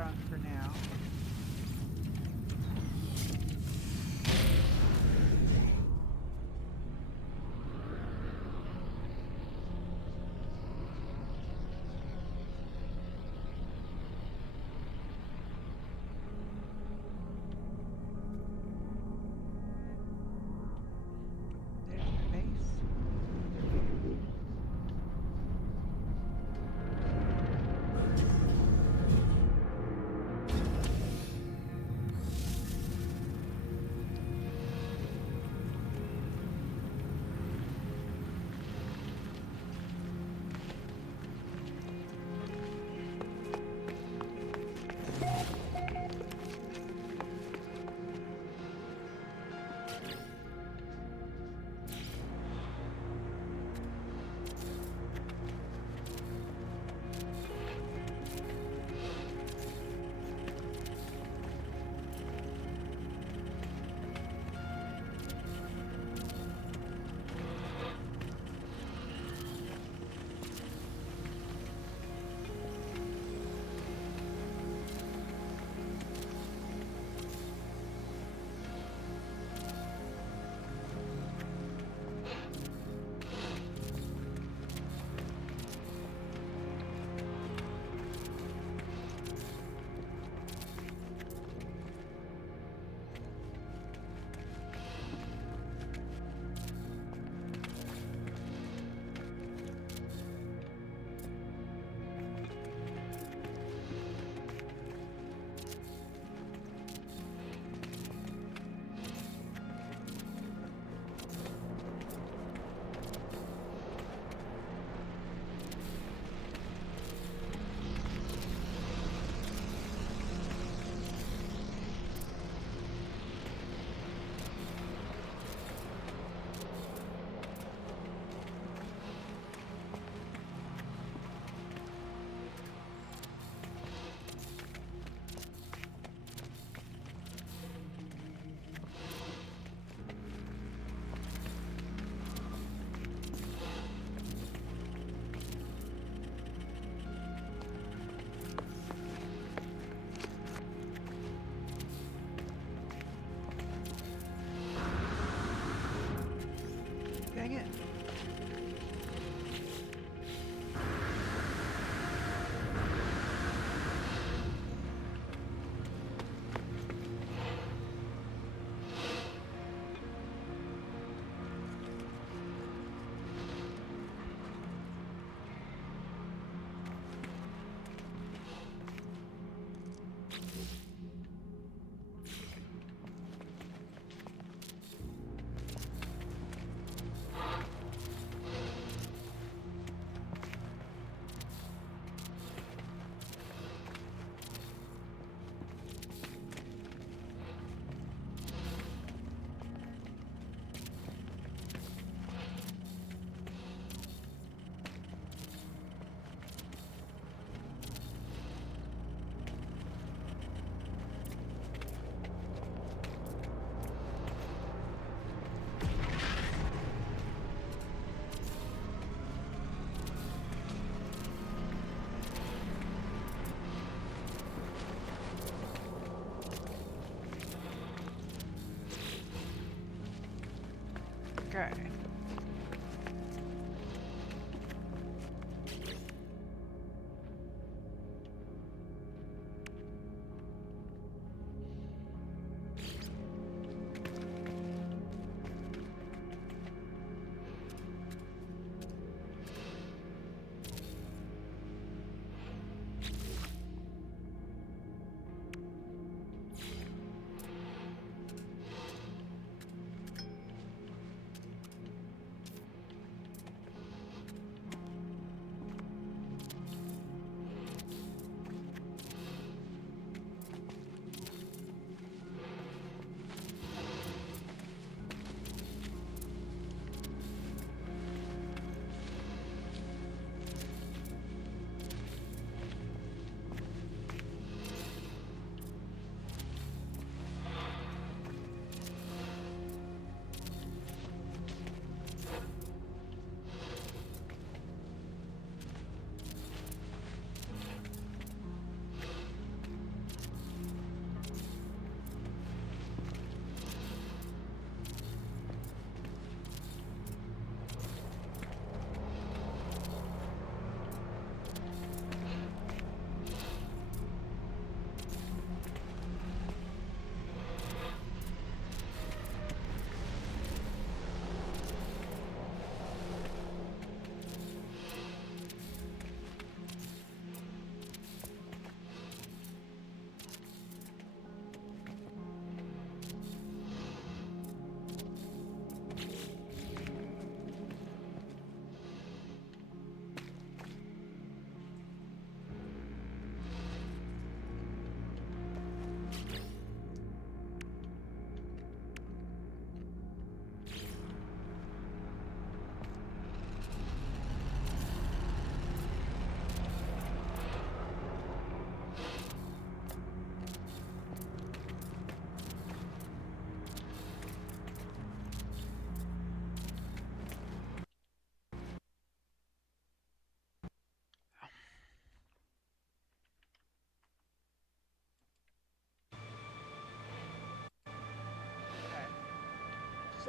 on for now. There's the base.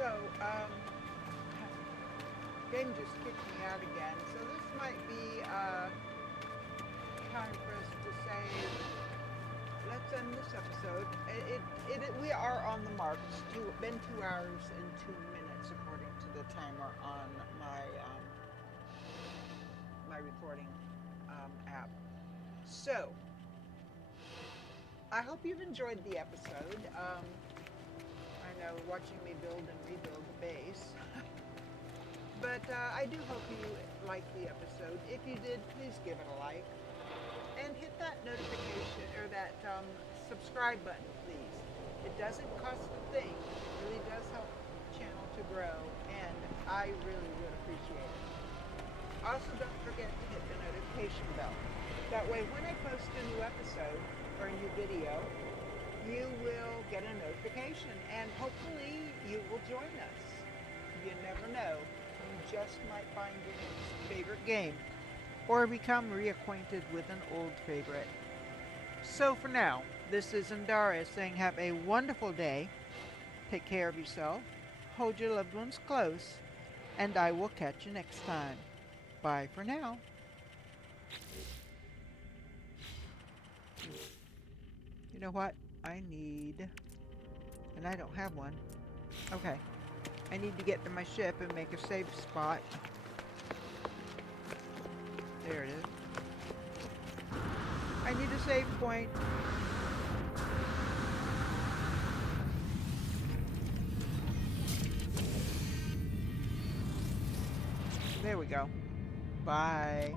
So, game just kicked me out again. So this might be time for us to say, let's end this episode. We are on the mark. It's been 2 hours and 2 minutes according to the timer on my recording app. So, I hope you've enjoyed the episode. I know watching me build and rebuild the base. But I do hope you liked the episode. If you did, please give it a like. And hit that notification or that subscribe button, please. It doesn't cost a thing. It really does help the channel to grow, and I really would appreciate it. Also, don't forget to hit the notification bell. That way, when I post a new episode or a new video, you will get a notification, and hopefully you will join us. You never know. You just might find your next favorite game or become reacquainted with an old favorite. So for now, this is Andara saying have a wonderful day, take care of yourself, hold your loved ones close, and I will catch you next time. Bye for now. You know what? I need... and I don't have one. Okay. I need to get to my ship and make a save spot. There it is. I need a save point. There we go. Bye.